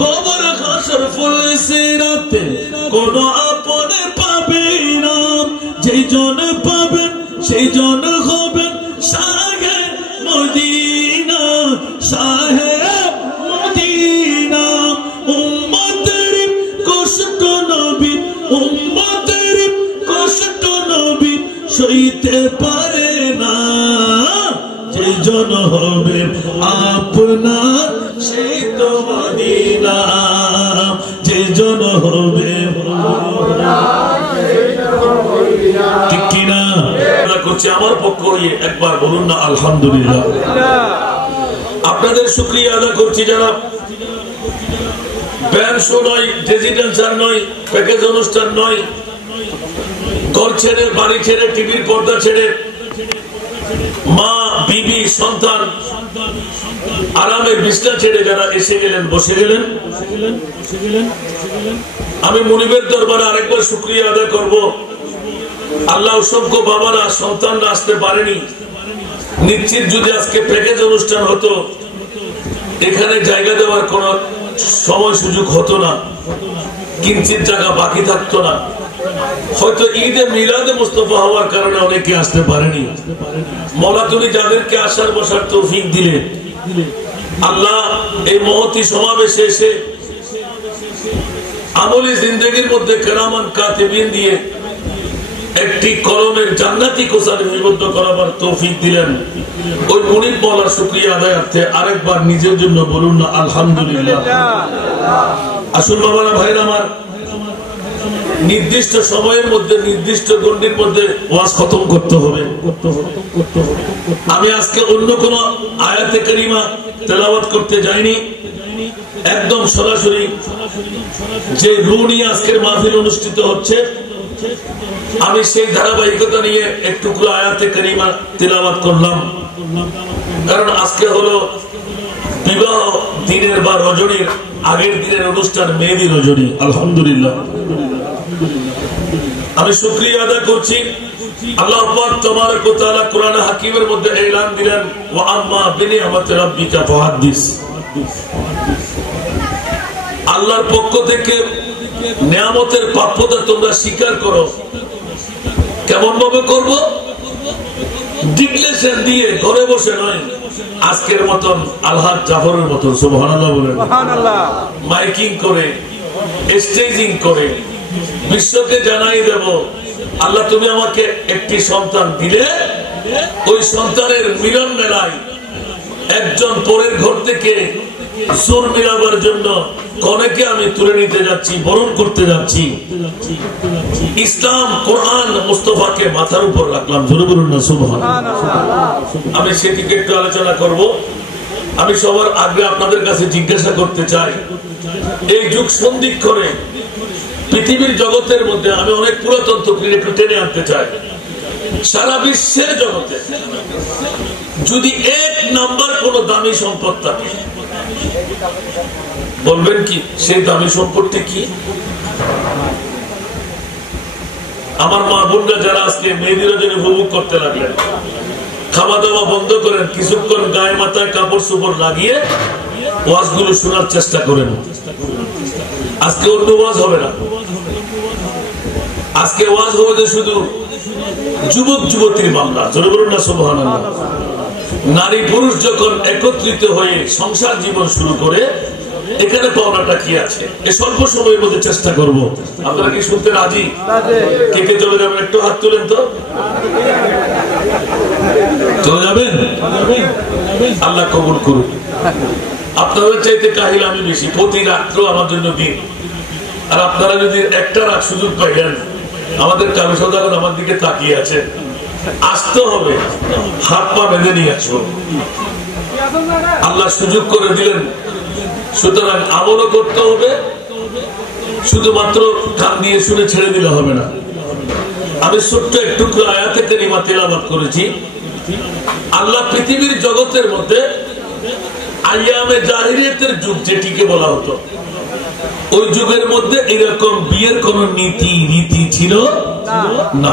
কবর হাসর ফুল সিরাতে কোন আপনে পাবে না, যেই জন পাবেন সেই জন হবেন শাহে মদিনা, শাহে মদিনা। উম্মতের কষ্ট নবী, উম্মতের কষ্ট নবী সইতে পারে না, যেই জন হবে আপনার সেই তো মদিনা, যেই জন হবে ঠিক কিনা করছি। আমার পক্ষ হয়ে একবার বলুন না আলহামদুলিল্লাহ। আপনাদের শুকরিয়া আদা করছি যারা ব্যান্ড শো নয়, রেজিডেন্সার নয়, প্যাকেজ অনুষ্ঠান নয়, ঘর ছেড়ে বাড়ি ছেড়ে টিভির পর্দা ছেড়ে মা বিবি সন্তান আরামের বিছনা ছেড়ে যারা এসে গেলেন, বসে গেলেন, আমি মুনিবের দরবারে আরেকবার শুকরিয়া আদায় করব। আল্লাহ অসংখ্য বাবারা সন্তানরা আসতে পারেনি, নিশ্চিত যদি আজকে প্যাকেজ অনুষ্ঠান হতো এখানে জায়গা দেওয়ার কোন সময় সুযোগ হতো না, কিঞ্চিত জায়গা বাকি থাকতো না। হয়তো ঈদে মিলাদে মুস্তাফা হওয়ার কারণে অনেকে আসতে পারেনি। মওলা তুমি যাদেরকে আসার বসার তৌফিক দিলে, আল্লাহ এই মহতি সমাবেশে এসে আমলি জিন্দেগির মধ্যে কেরামান কাতিবিন দিয়ে একটি কলমের জান্নাতি কোষারে নিবদ্ধ করাবার তৌফিক দিলেন। ওই মুনিব মওলার শুকরিয়া আদায়ার্থে আরেকবার নিজের জন্য বলুন না আলহামদুলিল্লাহ। আসুন বাবারা ভাইরা আমার, নির্দিষ্ট সময়ের মধ্যে নির্দিষ্ট গণ্ডির মধ্যে ওয়াজ খতম করতে হবে। আমি আজকে অন্য কোন আয়াতে কারিমা তেলাওয়াত করতে যাইনি, একদম সরাসরি যে রূহ নিয়ে আজকের মাহফিল অনুষ্ঠিত হচ্ছে আমি সেই ধারাবাহিকতা নিয়ে একটু আয়াতে কারিমা তেলাওয়াত করলাম। কারণ আজকে হলো বিবাহ দিনের বা রজনীর আগের দিনের অনুষ্ঠান, মেহেদি রজনী। আলহামদুলিল্লাহ, আমি শুকরিয়া আদায় করছি। আল্লাহ পাক তাবারক ওয়া তাআলা কোরআন হাকিমের মধ্যে এলান দিলেন, ওয়া আম্মা বিনিআমাতি রাব্বিকা ফাহাদ্দিস। আল্লাহর পক্ষ থেকে নিয়ামতের প্রাপ্যতা তোমরা স্বীকার করো। কেমন ভাবে করব? ডিক্লেরেশন দিয়ে, ঘরে বসে নয়, আজকের মতন আলহাজ জাফরের মতন সুবহানাল্লাহ বলেন, সুবহানাল্লাহ, মাইকিং করে স্টেজিং করে বিশ্বকে জানাই দেব, আল্লাহ তুমি আমাকে একটি সন্তান দিলে, ওই সন্তানের মিলন মেলায় একজন পরের ঘর থেকে সুর মিলাবার জন্য কনেকে আমি তুলে নিতে যাচ্ছি, বরণ করতে যাচ্ছি। ইসলাম কোরআন মুস্তাফাকে মাথার উপর রাখলাম, জোরে বলুন না সুবহানাল্লাহ। আমি সেদিকে একটু আলোচনা করব। আমি সবার আগে আপনাদের কাছে জিজ্ঞাসা করতে চাই, এই যুগ সন্ধিক্ষণে পৃথিবীর জগতের মধ্যে আমি অনেক পুরাতন তকরির একটু টেনে আনতে চাই। সারা বিশ্বের জগতে যদি এক নাম্বার কোন দামি সম্পদ থাকে, বলবেন কি সেই দামি সম্পদটি কি? আমার মা বোনরা যারা আজকে মেহেদি রজনী উপভোগ করতে লাগলেন, খাওয়া দাওয়া বন্ধ করেন, কিছুক্ষণ গায়ে মাথায় কাপড় চোপড় লাগিয়ে ওয়াজগুলো শোনার চেষ্টা করেন। আজকে অন্য ওয়াজ হবে না, আজকে ওয়াজ হবে যে শুধু যুবক যুবতীর মামলা, জোরে বলুন না সুবহানাল্লাহ। নারী পুরুষ যখন একত্রিত হয়ে সংসার জীবন শুরু করে, এখানে পাওনাটা কি আছে এই স্বল্প সময়ের মধ্যে চেষ্টা করব। আপনারা কি শুনতে রাজি? কে কে চলে যাবেন? একটু হাত তুলেন তো। চলে যাবেন? আল্লাহ কবুল করুন। আপনাদের চাইতে কাহিল আমি বেশি, প্রতি রাত্র আমার জন্য দিন। আর আপনারা যদি একটা রাত সুযোগ পাইলেন, আমাদের কারো সদাগর আমার দিকে তাকিয়ে আছে, আসতে হবে, হাত পা বেঁধে নিয়ে আসবো। আল্লাহ সুযোগ করে দিলেন, সুতরাং আমলও করতে হবে, শুধুমাত্র কান দিয়ে শুনে ছেড়ে দিলে হবে না। আমি ছোট্ট একটু আয়াতে কারিমা তেলাওয়াত করেছি। আল্লাহ পৃথিবীর জগতের মধ্যে আইয়ামে জাহিলিয়াতের যুগ যেটিকে বলা হতো, ওই যুগের মধ্যে এরকম বিয়ের কোন নীতি রীতি ছিল না।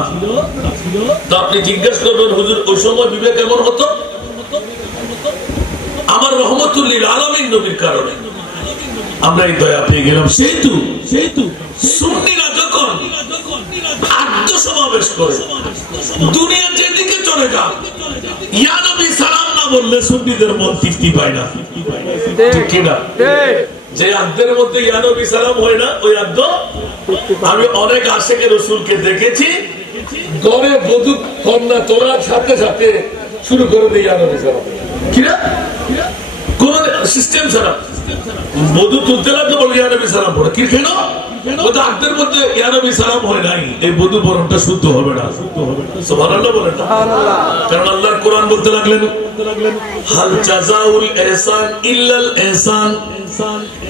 তো আপনি জিজ্ঞাসা করবেন, হুজুর ওই সময় বিয়ে কেমন হতো? আমার রহমতুল লিল আলামিন নবীর কারণে আমরা এই দয়া পেয়ে গেলাম। সেহেতু সুন্নিরা যখন আত্মসমাবেশ করে দুনিয়া যেদিকে চলে যাক, ইয়া নবী সালাম না বললে সুন্নিদের মন তৃপ্তি পায় না, ঠিক কিনা? যে আদ্যের মধ্যে ইয়া নবী সালাম হয় না, ওই আদ্য আমি অনেক আশেকে রসুলকে দেখেছি ঘরে বধূ কন্যা তোলার সাথে সাথে শুরু করে দিয়ে ইয়া নবী সালাম, কিনা কোন সিস্টেম ছাড়া বধূ তুলতে লাগলে বলে ইয়া নবী সালাম পড়ে। কি কেন? আদ্যের মধ্যে ইয়া নবী সালাম হয় নাই, এই বধূ বরণটা শুদ্ধ হবে না। সুবহানাল্লাহ বলেন না? কারণ আল্লাহর কোরআন বলতে লাগলেন হাল জাযাউল ইহসান ইল্লাল ইহসান,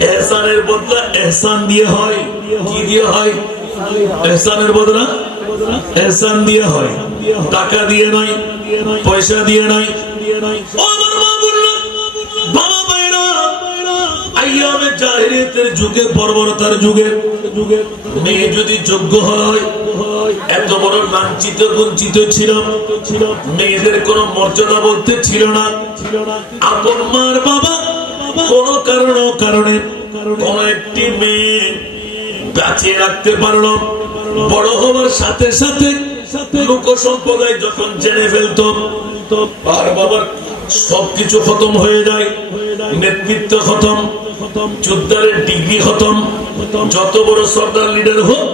ইহসানের বদলা ইহসান দিয়ে হয়। কি দিয়ে হয়? ইহসানের বদলা ইহসান দিয়ে হয়, টাকা দিয়ে নয়, পয়সা দিয়ে নয়। ও আমার মা বললেন, বাবা ভাইরা, আইয়ামে জাহিলিয়াতের যুগে, বর্বরতার যুগে মেয়ে যদি যোগ্য হয়, এত বড় লাঞ্ছিত বঞ্চিত ছিল, মেয়েদের কোনো মর্যাদা বলতে ছিল না। আপন মার বাবা কোন কারণে কোন একটি মেয়ে বাঁচিয়ে রাখতে পারলো, বড় হওয়ার সাথে সাথে লোক সম্প্রদায় যখন জেনে ফেলত, আর বাবার সবকিছু খতম হয়ে যায়, নেতৃত্ব খতম, যোদ্ধারের ডিগ্রি খতম, যত বড় সরকার লিডার হোক,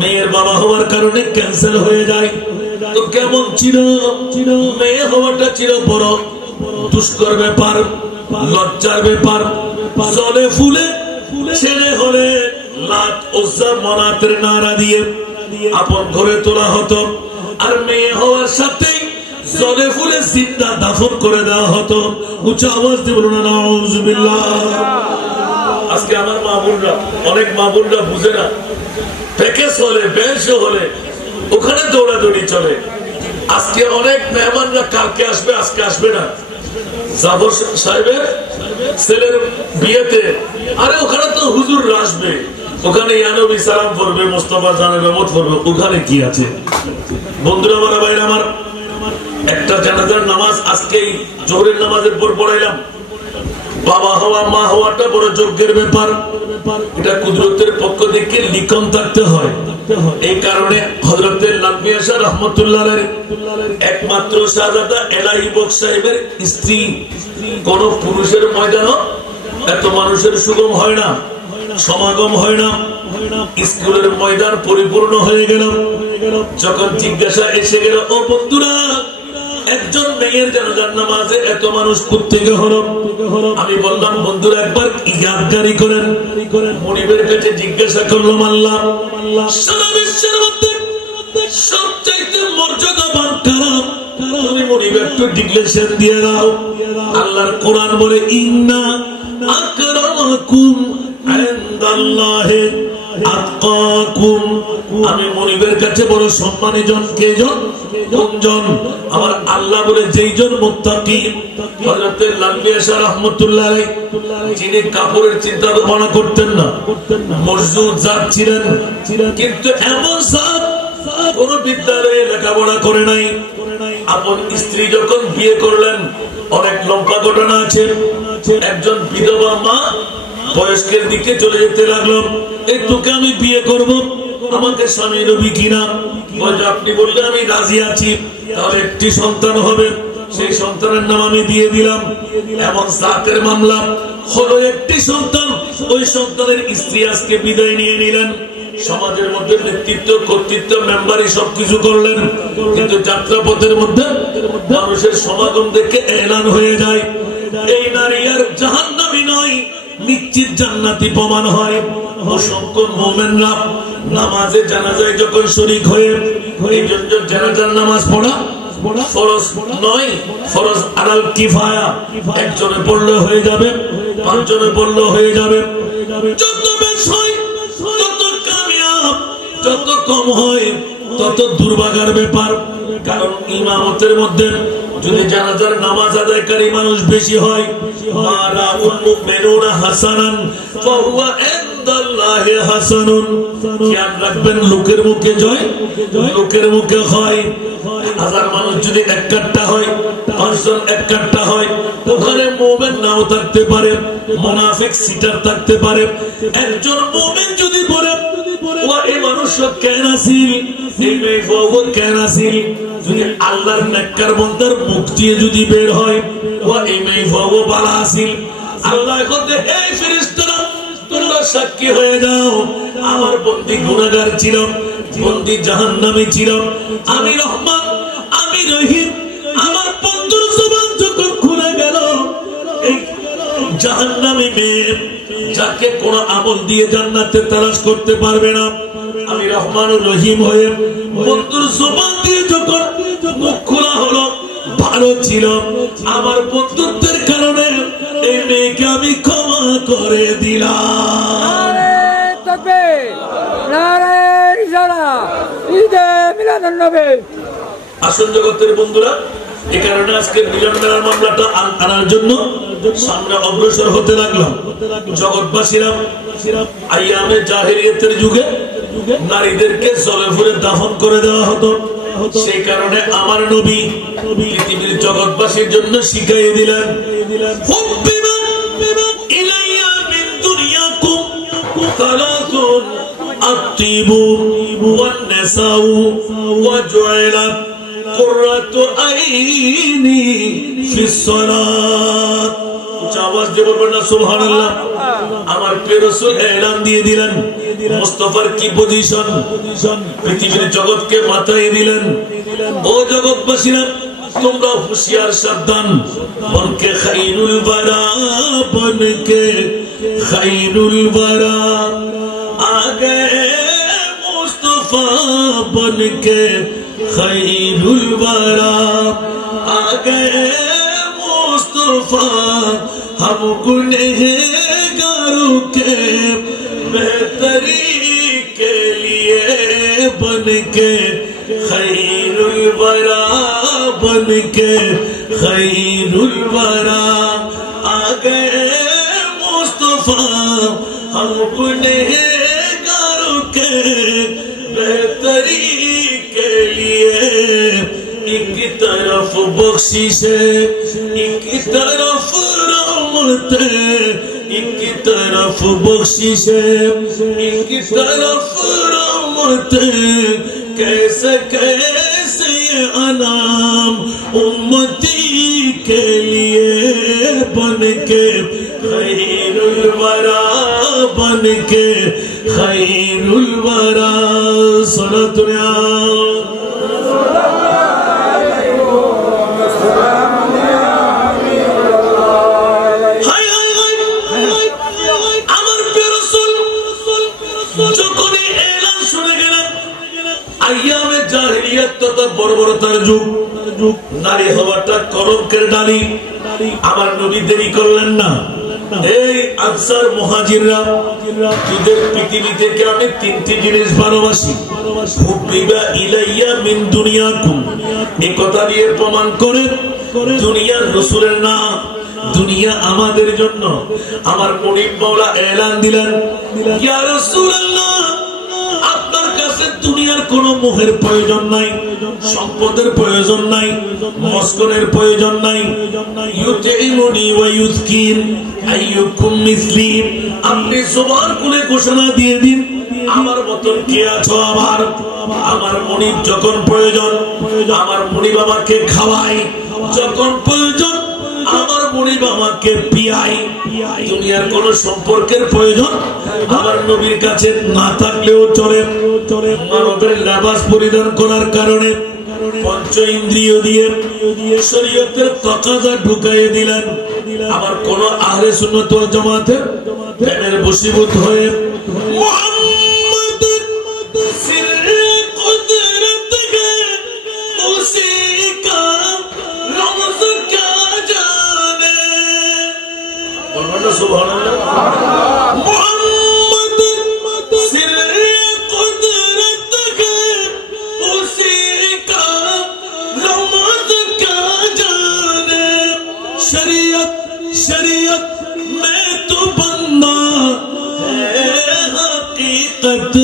মেয়ের বাবা হওয়ার কারণে ক্যান্সেল হয়ে যায়। তো কেমন ছিল মেয়ে হওয়াটা? ছিল বড় দুষ্কর ব্যাপার, লজ্জার ব্যাপার। জলে ফুলে ছেলে হলে লাত উজ্জা মনাতের নারা দিয়ে আপন ঘরে তোলা হতো, আর মেয়ে হওয়ার সাথেই জলে ফুলে জিন্দা দাফন করে দেওয়া হতো। উচ্চ আওয়াজ দিয়ে বলুন না নাউজুবিল্লাহ। আজকে আমার মা বোনরা, অনেক মা বোনরা বুঝে না, প্যাকেজ হলে বেশ হলে ওখানে দৌড়াদৌড়ি চলে। আজকে অনেক মেহমানরা কালকে আসবে, আজকে আসবে না। জাফর সাহেবের ছেলের বিয়েতে, আরে ওখানে তো হুজুর আসবে, ওখানে ইয়া নবী সালাম পড়বে, মোস্তফা জানের রহমত পড়বে, ওখানে কি আছে? বন্ধুরা আমার, ভাইরা আমার, একটা জানাজার নামাজ আজকেই জোহরের নামাজের পর পড়াইলাম। বাবা হওয়া, মা হওয়াটা বড় যজ্ঞের ব্যাপার, এটা কুদরতের পক্ষ থেকে লিখন থাকতে হয়। এই কারণে হযরতে লালমিয়া শাহ রাহমাতুল্লাহ আলাইহি একমাত্র শাহজাদা এলাহি বক্স সাহেবের স্ত্রী। কোন পুরুষের ময়দানে এত মানুষের সুগম হয় না, সমাগম হয় না। স্কুলের ময়দান পরিপূর্ণ হয়ে গেল। যখন জিজ্ঞাসা এসে গেল, ও বন্ধুরা, একজন মেয়ের জানাজার নামাজে এত মানুষ কোত্থেকে হলো? আমি বললাম, বন্ধুরা একবার ইয়াদগারি করেন। মুনিবের কাছে জিজ্ঞাসা করলাম, আল্লাহ সারা বিশ্বের মধ্যে সবচাইতে মর্যাদাবান কারা? তুমি মুনিব একটু ডিক্লেরেশন দিয়ে দাও। আল্লাহর কোরআন বলে, ইন্না আকরামাকুম ইনদাল্লাহি আতকাকুম। আমি মুনিবের কাছে বড় সম্মানী জন কে জন? কোনজন? আমার আল্লাহ বলে যেই জন মুত্তাকি। হযরতে লালমিয়া শাহ রাহমাতুল্লাহ আলাইহি যিনি কাপড়ের চিন্তা ভাবনা করতেন না, মজদুর জাত ছিলেন, কিন্তু এমন জাত কোন বিদ্যালয়ে লেখাপড়া করে নাই। আপন স্ত্রী যখন বিয়ে করলেন, অনেক লম্বা ঘটনা আছে। একজন বিধবা মা বয়স্কের দিকে চলে যেতে লাগলো, এই তোকে আমি বিয়ে করব, আমাকে স্বামী নবী কিনা? আপনি বললে আমি রাজি আছি, তাহলে একটি সন্তান হবে, সেই সন্তানের নাম আমি দিয়ে দিলাম। এমন জাতের মামলা হলো, একটি সন্তান, ওই সন্তানের স্ত্রী আজকে বিদায় নিয়ে নিলেন। সমাজের মধ্যে নেতৃত্ব, কর্তৃত্ব, মেম্বারি সবকিছু করলেন, কিন্তু যাত্রাপথের মধ্যে মানুষের সমাগম দেখে এলান হয়ে যায়, এই নারী আর জাহান্নামী নয়, নিশ্চিত জান্নাতি প্রমাণ হয়। অসংখ্য মুমিনরা নামাজে জানাজায় যখন শরীক হয়ে, এই জন্য জানাজার নামাজ পড়া ফরজ নয়, ফরজ আলাল কিফায়া। একজনে পড়লে হয়ে যাবে, পাঁচজনে পড়লে হয়ে যাবে। যত বেশ হয় তত কামিয়াব, যত কম হয় তত দুর্ভাগার ব্যাপার। কারণ ইমামতের মধ্যে যদি জানাজার নামাজ আদায়কারী মানুষ বেশি হয়, মারা মুমিনুনা হাসানান ফাহুয়া ইনদাল্লাহি হাসানুন। খেয়াল রাখবেন, লোকের মুখে জয়, লোকের মুখে হয়। 1000 মানুষ যদি এক কাট্টা হয়, 5 জন এক কাট্টা হয়, ওখানে মুমিন নাও থাকতে পারে, মুনাফিক সিটার থাকতে পারে। একজন মুমিন যদি বলে ওয়া এই মানুষ কেন আসিল, এই মেয়ে কেন আসিল, যদি আল্লাহর নেককার বান্দার মুখ দিয়ে যদি বের হয় ওয়া এই মেয়ে বালা আসিল, আল্লাহ বলতে এই ফেরেশতারা তোমরা সাক্ষী হয়ে যাও, আমার বন্দী গুনাহগার ছিল, বন্দী জাহান্নামী ছিল, আমি রহমান, আমি রহিম, আমার বন্ধুর জবান যখন খুলে গেল, এই জাহান্নামী মেয়ে যাকে কোন আমল দিয়ে জান্নাতে তালাশ করতে পারবে না, আমি রহমান ও রহিম হয়ে বন্ধুর জবান দিয়ে যখন মুখ খোলা হলো, ভালো ছিল, আমার বন্ধুত্বের কারণে এই মেয়েকে আমি ক্ষমা করে দিলাম। আসল জগতের বন্ধুরা, এ কারণে আজকে মিলন মেলার মামলাটা আনার জন্য সামনে অগ্রসর হতে লাগলাম। জগৎবাসীরা আইয়ামে জাহেলিয়াতের যুগে নারীদেরকে জলে ফুলে দাফন করে দেওয়া হতো, সেই কারণে আমার নবী পৃথিবীর জগৎবাসীর জন্য শিখাই দিলেন, আত্তিবু ওয়ান নিসাউ ওয়াজুইলাত কুররাতু আইনি ফিস সালাত। আওয়াজ দিয়ে বলবেন না সুবহানাল্লাহ। আমার প্রিয় রাসূল এলান দিয়ে দিলেন মুস্তাফার কি পজিশন, পৃথিবীর জগৎকে মাথায় দিলেন, ও জগৎবাসীরা তোমরা হুঁশিয়ার সাবধান, বনকে খাইরুল বারা, বনকে খাইরুল বারা, আগে মুস্তাফা বনকে খাইরুল বারা, আগে मुस्तफा हम गुनहगारों के बेहतरी के लिए बन के खैरुल वरा, बन के खैरुल वरा, आ गए मुस्तफा हम गुनहगारों के बेहतरी के लिए। एक तरफ बख्शिश है, एक तरफ रहमत है, एक तरफ बख्शिश है, एक तरफ रहमत है, कैसे कैसे ये अनाम उम्मती के लिए बन के खैरुल वरा, बन के खैरुल वरा। सलातुल्लाह বর্বরতার যুগ, নারী হওয়াটা কলঙ্কের ডালি। আমার নবী দেরি করলেন না। এই আনসার মুহাজিররা, তোদের পৃথিবী থেকে আমি 3টি জিনিস ভালোবাসি, হুব্বিবা ইলাইয়া মিন দুনিয়াকুম, এই কথা দিয়ে প্রমাণ করে দুনিয়া রাসূলের না, দুনিয়া আমাদের জন্য। আমার মুনিব মাওলা এলান দিলেন, ইয়া রাসূলুল্লাহ আপনার কাছে দুনিয়ার কোন মোহের প্রয়োজন নাই, সম্পদের প্রয়োজন নাই, মস্কনের প্রয়োজন নাই। ইউতিমুনি ওয়া ইউসকিন আইয়ুকুম মিসলি, আপনি জবান খুলে ঘোষণা দিয়ে দিন আমার মতন কে আছো। আমার মুনিব যখন প্রয়োজন, আমার মুনিব আমাকে খাওয়াই, যখন প্রয়োজন আমার মুনিব আমাকে পিয়াই। দুনিয়ার কোন সম্পর্কের প্রয়োজন আমার নবীর কাছে না থাকলেও চলে। মানবের লেবাস পরিধান করার কারণে পঞ্চ ইন্দ্রিয় দিয়ে শরীয়তের তাকাজা ঢুকাইয়ে দিলেন। আমার কোন আহলে সুন্নাত ওয়াল জামাতে প্রেমের বশীভূত হয়ে शरीयत में तो बंदा है, हकीकत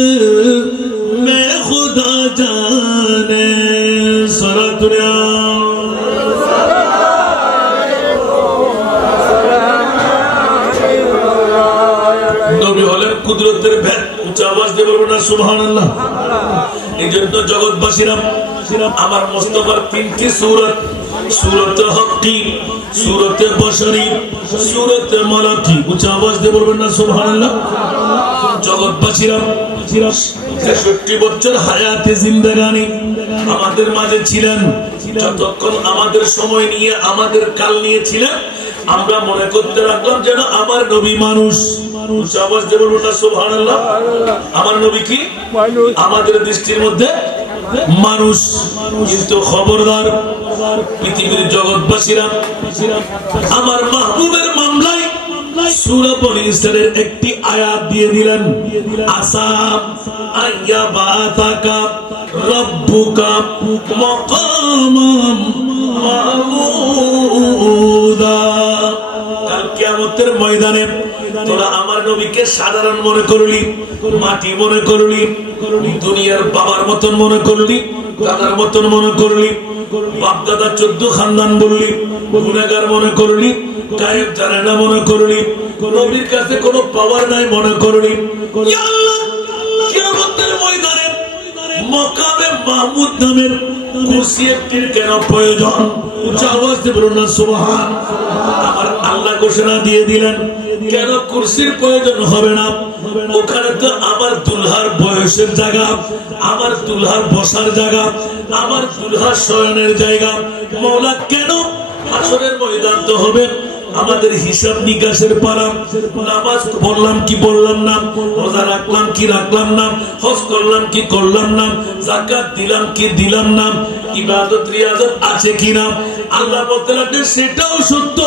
में खुदा जाने। सरात নবী হলেন কুদরতের ভেদ। উচ্চ আওয়াজ দিয়ে বলবেন না সুবহানাল্লাহ। এই জন্য জগৎবাসীরা আমার মুস্তাফার তিনটি সূরত, সূরতে হক্কি, সূরতে বশরি, সূরতে মালাকি, উচ্চ আওয়াজ দিয়ে বলবেন না সুবহানাল্লাহ। জগৎবাসীরা ৬৩ বছর হায়াতে জিন্দেগানি আমাদের মাঝে ছিলেন। যতক্ষণ আমাদের সময় নিয়ে আমাদের কাল নিয়েছিলেন, আমরা মনে করতে রাখলাম যেন আমার নবী মানুষ। আওয়াজ দিয়ে বলবো না সুবহানাল্লাহ। আমার নবী কি আমাদের দৃষ্টির মধ্যে মানুষ। কিন্তু খবরদার পৃথিবীর জগৎবাসীরা আমার মাহবুবের মামলায় সূরা বনী ইসরাঈলের একটি আয়াত দিয়ে দিলেন, আসা আইয়াবাতাকা রাব্বুকা মাকামান মাহমুদা। কাল কিয়ামতের ময়দানে তোরা আমার নবীকে সাধারণ মনে করলি, মাটি মনে করলি, দুনিয়ার বাবার মতন মনে করলি, দাদার মতন মনে করলি, বাপ দাদা 14 খানদান বললি, গুনাহগার মনে করলি, গায়েব জানে না মনে করলি, নবীর কাছে কোনো পাওয়ার নাই মনে করলি। ইয়া আল্লাহ, কিয়ামতের ময়দানে মাকামে মাহমুদ নামের কুরসি একটির কেন প্রয়োজন? উচ্চ আওয়াজ দিয়ে বলুন না সুবহান। আমার আল্লাহ ঘোষণা দিয়ে দিলেন কেন কুরসির প্রয়োজন হবে না? ওখানে তো আমার দুলহার বয়সের জায়গা, আমার দুলহার বসার জায়গা, আমার দুলহার শয়নের জায়গা। মওলা কেন হাসরের ময়দান তো হবে আমাদের হিসাব নিকাশের পারা। নামাজ পড়লাম কি বললাম না, রোজা রাখলাম কি রাখলাম না, হজ করলাম কি করলাম না, যাকাত দিলাম কি দিলাম না, ইবাদত রিয়াজত আছে কিনা, আল্লাহ বলতে লাগলেন সেটাও সত্য।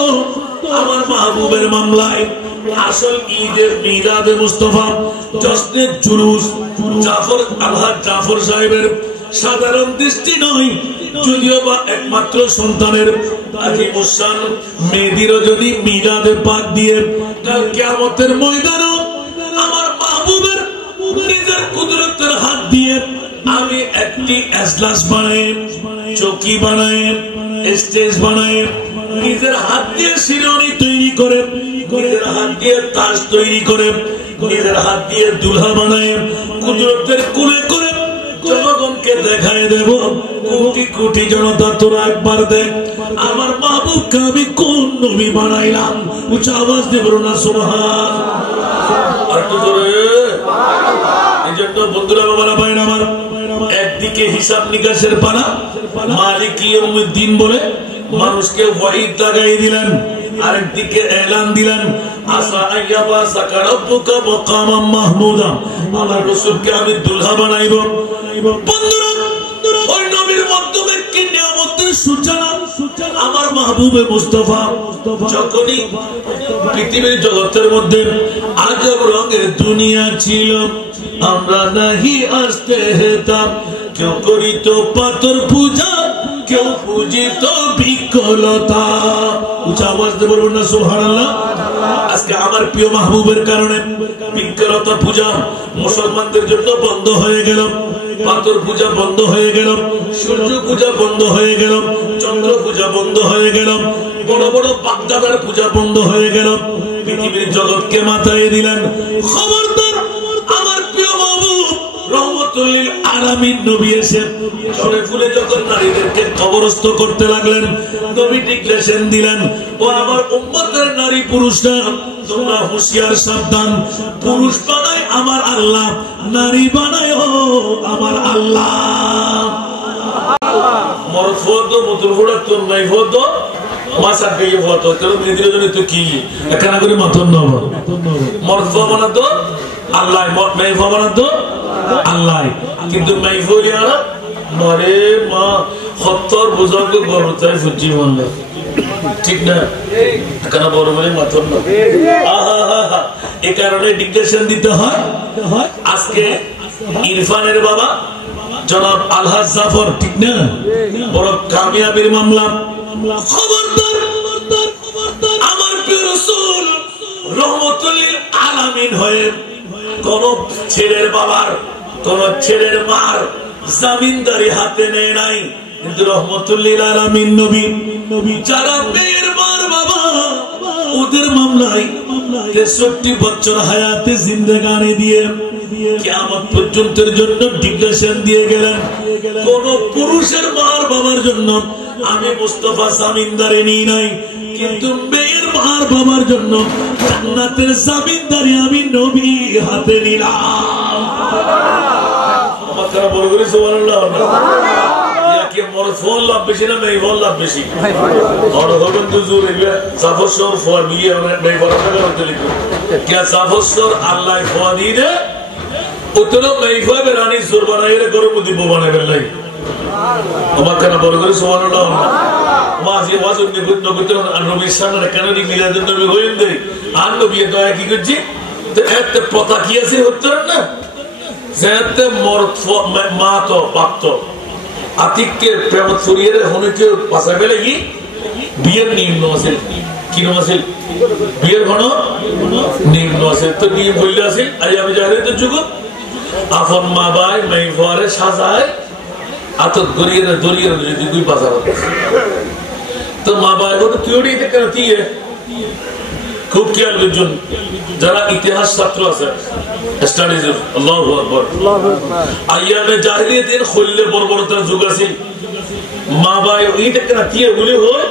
আমার মাহবুবের মামলায় আসল ঈদের মিলাদে মুস্তাফা, জশ্নে জুলুস, জাফর আলহাজ জাফর সাহেবের সাধারণ দৃষ্টি নয়, যদিও বা একমাত্র সন্তানের আজিমুসান মেহেদিরও যদি মিলাদে পাক দিয়ে কাল কিয়ামতের ময়দানে আমার মাহবুবের নিজের কুদরতের হাত দিয়ে আমি একটি এজলাস বানাই, চৌকি বানাই, স্টেজ বানাই, নিজের হাত দিয়ে শিরোনি তৈরি করে, নিজের হাত দিয়ে তাজ তৈরি করে, নিজের হাত দিয়ে দুলহা বানায়, কুদরতের কুলে করে জনগণকে দেখায় দেব। কোটি কোটি জনতা তোরা একবার দেখ আমার মাহবুবকে আমি কোন নবী বানাইলাম। উচ্চ আওয়াজ দিয়ে বলো না সুবহান। আর একটু জোরে। এই জন্য বন্ধুরা বাবারা ভাইরা আমার, একদিকে হিসাব নিকাশের পালা, মালিক ইয়াউমিদ্দিন বলে মানুষকে ওয়াইদ লাগাই দিলেন, আরেকদিকে এলান দিলেন আসা আইয়াবাসাকা রাব্বুকা মাকামান মাহমুদা, আমার রাসূলকে আমি দুলহা বানাইব। বন্ধুরা, ওই নবীর মাধ্যমে কি নিয়ামতের সূচনা আমার মাহবুবে মুস্তাফা যখনই পৃথিবীর জগতের মধ্যে আজব রঙের দুনিয়া ছিল, আমরা নাহি আসতে হেতাম, কেউ করিত পাথর পূজা, কেউ পূজিত বিকলতা। উচ্চ আওয়াজ দিয়ে বলবেন না সুবহানাল্লাহ। আজকে আমার প্রিয় মাহবুবের কারণে বিকলতা পূজা মুসলমানদের জন্য বন্ধ হয়ে গেল, পাথর পূজা বন্ধ হয়ে গেল, সূর্য পূজা বন্ধ হয়ে গেল, চন্দ্র পূজা বন্ধ হয়ে গেল, বড় বড় বাগদাদার পূজা বন্ধ হয়ে গেল। পৃথিবীর জগৎকে মাথায় দিলেন। খবরদার, আমার প্রিয় মাহবুব রহমতুল লিল আলামিন নবী এসে ঝরে ফুলে যখন নারীদেরকে কবরস্থ করতে লাগলেন, নবী ডিক্লেরেশন দিলেন, ও আমার উম্মতের নারী পুরুষরা তোমরা হুঁশিয়ার সাবধান, পুরুষ বানায় আমার আল্লাহ, নারী বানায় আমার আল্লাহ। মরফত মতুরফুড়া তোর নাই ফত মাসা গিয়ে ফত তোর নিদির জন্য তো কি এখানে করে মাথন নব মরফ বানাতো আল্লাহ, মাইফা বানাতো আল্লাহ, কিন্তু মাইফুলিয়ারা মরে মা সত্তর বুঝাকে গরুতায় ফুজি বন্ধ, ঠিক না? এখানে বড় বলে মাথন না। এ কারণে ডিক্টেশন দিতে হয়। আজকে ইরফানের বাবা জনাব আলহাজ জাফর, ঠিক না, বড় কামিয়াবির মামলা। খবরদার, আমার প্রিয় রাসূল রহমতুল লিল আলামিন হয়ে কোন ছেলের বাবার, কোন ছেলের মার জামিনদারি হাতে নেয় নাই, কিন্তু রহমতুল লিল আলামিন নবী যারা মেয়ের মার বাবা ওদের মামলায় 63 বছর হায়াতে জিন্দেগানি দিয়ে কিয়ামত পর্যন্তের জন্য ডিক্লারেশন দিয়ে গেলেন, কোন পুরুষের মার বাবার জন্য আমি মুস্তাফা জামিনদারি নিই নাই, কিন্তু মেয়ের মার বাবার জন্য জান্নাতের জামিনদারি আমি নবী হাতে নিলাম। আপনারা বড় করে সুবহানাল্লাহ। কি মরদ ফোন লাভ বেশি না মেয়ে ফোন লাভ বেশি? বড় হবেন তো জোর এগুলা সাফসর ফোয়া বিয়ে মেয়ে বড় টাকা হতে লিখো কে সাফসর আল্লাহ ফোয়া দিয়ে দে উত্তর মেয়ে ফোয়া বেরানি জোর বানাই রে গরম দিব বানাই বেলাই। আমাকে বড় করে সুবহানাল্লাহ। মাঝে ওয়াজুন নিগুত নগুত নবীর সামনে কেন নি মিলাদুন নবী হইন দেই আর নবী দয়া কি করছি তো একটা পতা কি আছে উত্তর না যেতে মরদ মা তো পাক্ত আতিককে প্রেমত ফুরিয়ে হনেকে পাশা গেলে কি বিয়ের নিম্ন আছে কি নাম আছে বিয়ের ঘন নিম্ন আছে তো নিয়ম বললে আছে আজ আমি যাই তো যুগ আপন মা ভাই মেয়ে ফোয়ারে সাজায় আতত গড়িয়ে দড়িয়ে যদি দুই পাশা তো মা ভাই বলতে থিওরি থেকে কি খুব খেয়াল করছেন যারা ইতিহাস ছাত্র আছে স্টাডিজ আল্লাহু আকবার আইয়ামে জাহিলিয়াতের খলিলের বর্বরতার যুগ আছে মা ভাই এইটা কেন কি বলে হয়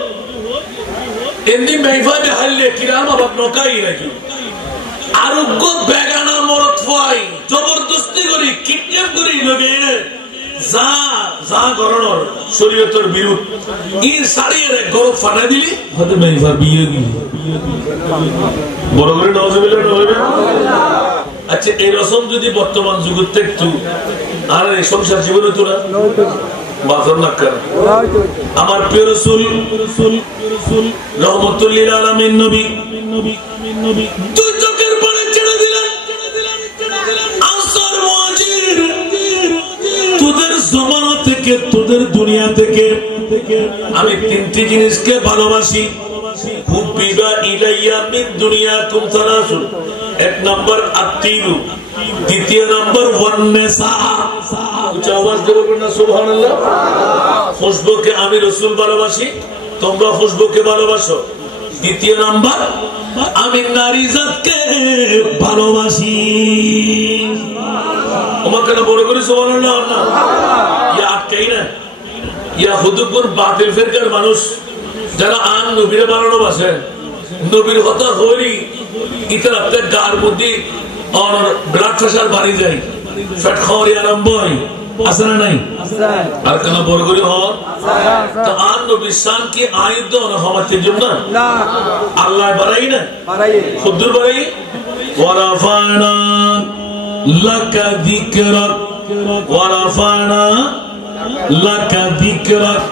এমনি মেহফাজে হারলে কিরাম আবার নকাই নাকি আরোগ্য বেগানা মরদ ফাই জবরদস্তি করি কিডন্যাপ করি লগে যা যা গরণর শরীয়তের বিরুদ্ধ ই সারিয়ে গরব ফাটা দিলি হতে মেহফা বিয়ে গিয়ে বড় করে নজবিল্লাহ নজবিল্লাহ। আচ্ছা এই রসম যদি বর্তমান যুগের থাকতো আর এই সংসার জীবন হতো না বাজার না কেন? আমার প্রিয় রাসূল রহমাতুল লিল আলামিন নবী দুই চোখের পানি ছেড়ে দিলেন আনসার মুহাজির তোদের জমানা থেকে তোদের দুনিয়া থেকে আমি তিনটি জিনিসকে ভালোবাসি হুব্বিবা ইলাইয়া মিন দুনিয়াকুম সালাসুন এক নাম্বার আত্তিলু দ্বিতীয় নাম্বার ওয়ান্নেসা উচ্চ আওয়াজ দেবো না সুবহানাল্লাহ। খুশবুকে আমি রাসূল ভালোবাসি তোমরা খুশবুকে ভালোবাসো। দ্বিতীয় নাম্বার আমি নারী জাতকে ভালোবাসি। তোমাকে না বড় করে সুবহানাল্লাহ না ইয়া আটকাই না ইয়া হুদুপুর বাতিল ফিরকার মানুষ যারা আন নবীরে ভালোবাসে নবীর কথা হরি ইতার আপনার গার মধ্যে আর ব্লাড প্রেশার বাড়ি যায় ফ্যাট খাওয়ার আরম্ভ হয় আছে না নাই আর কেন বড় করে হওয়ার তো আন নবীর শান কি আয়ুদ্ধ না হওয়ার জন্য না আল্লাহ বাড়াই না খুদ্দুর বাড়াই ওয়ারাফানা লাকা যিকরাক ওয়ারাফানা লাকা যিকরাক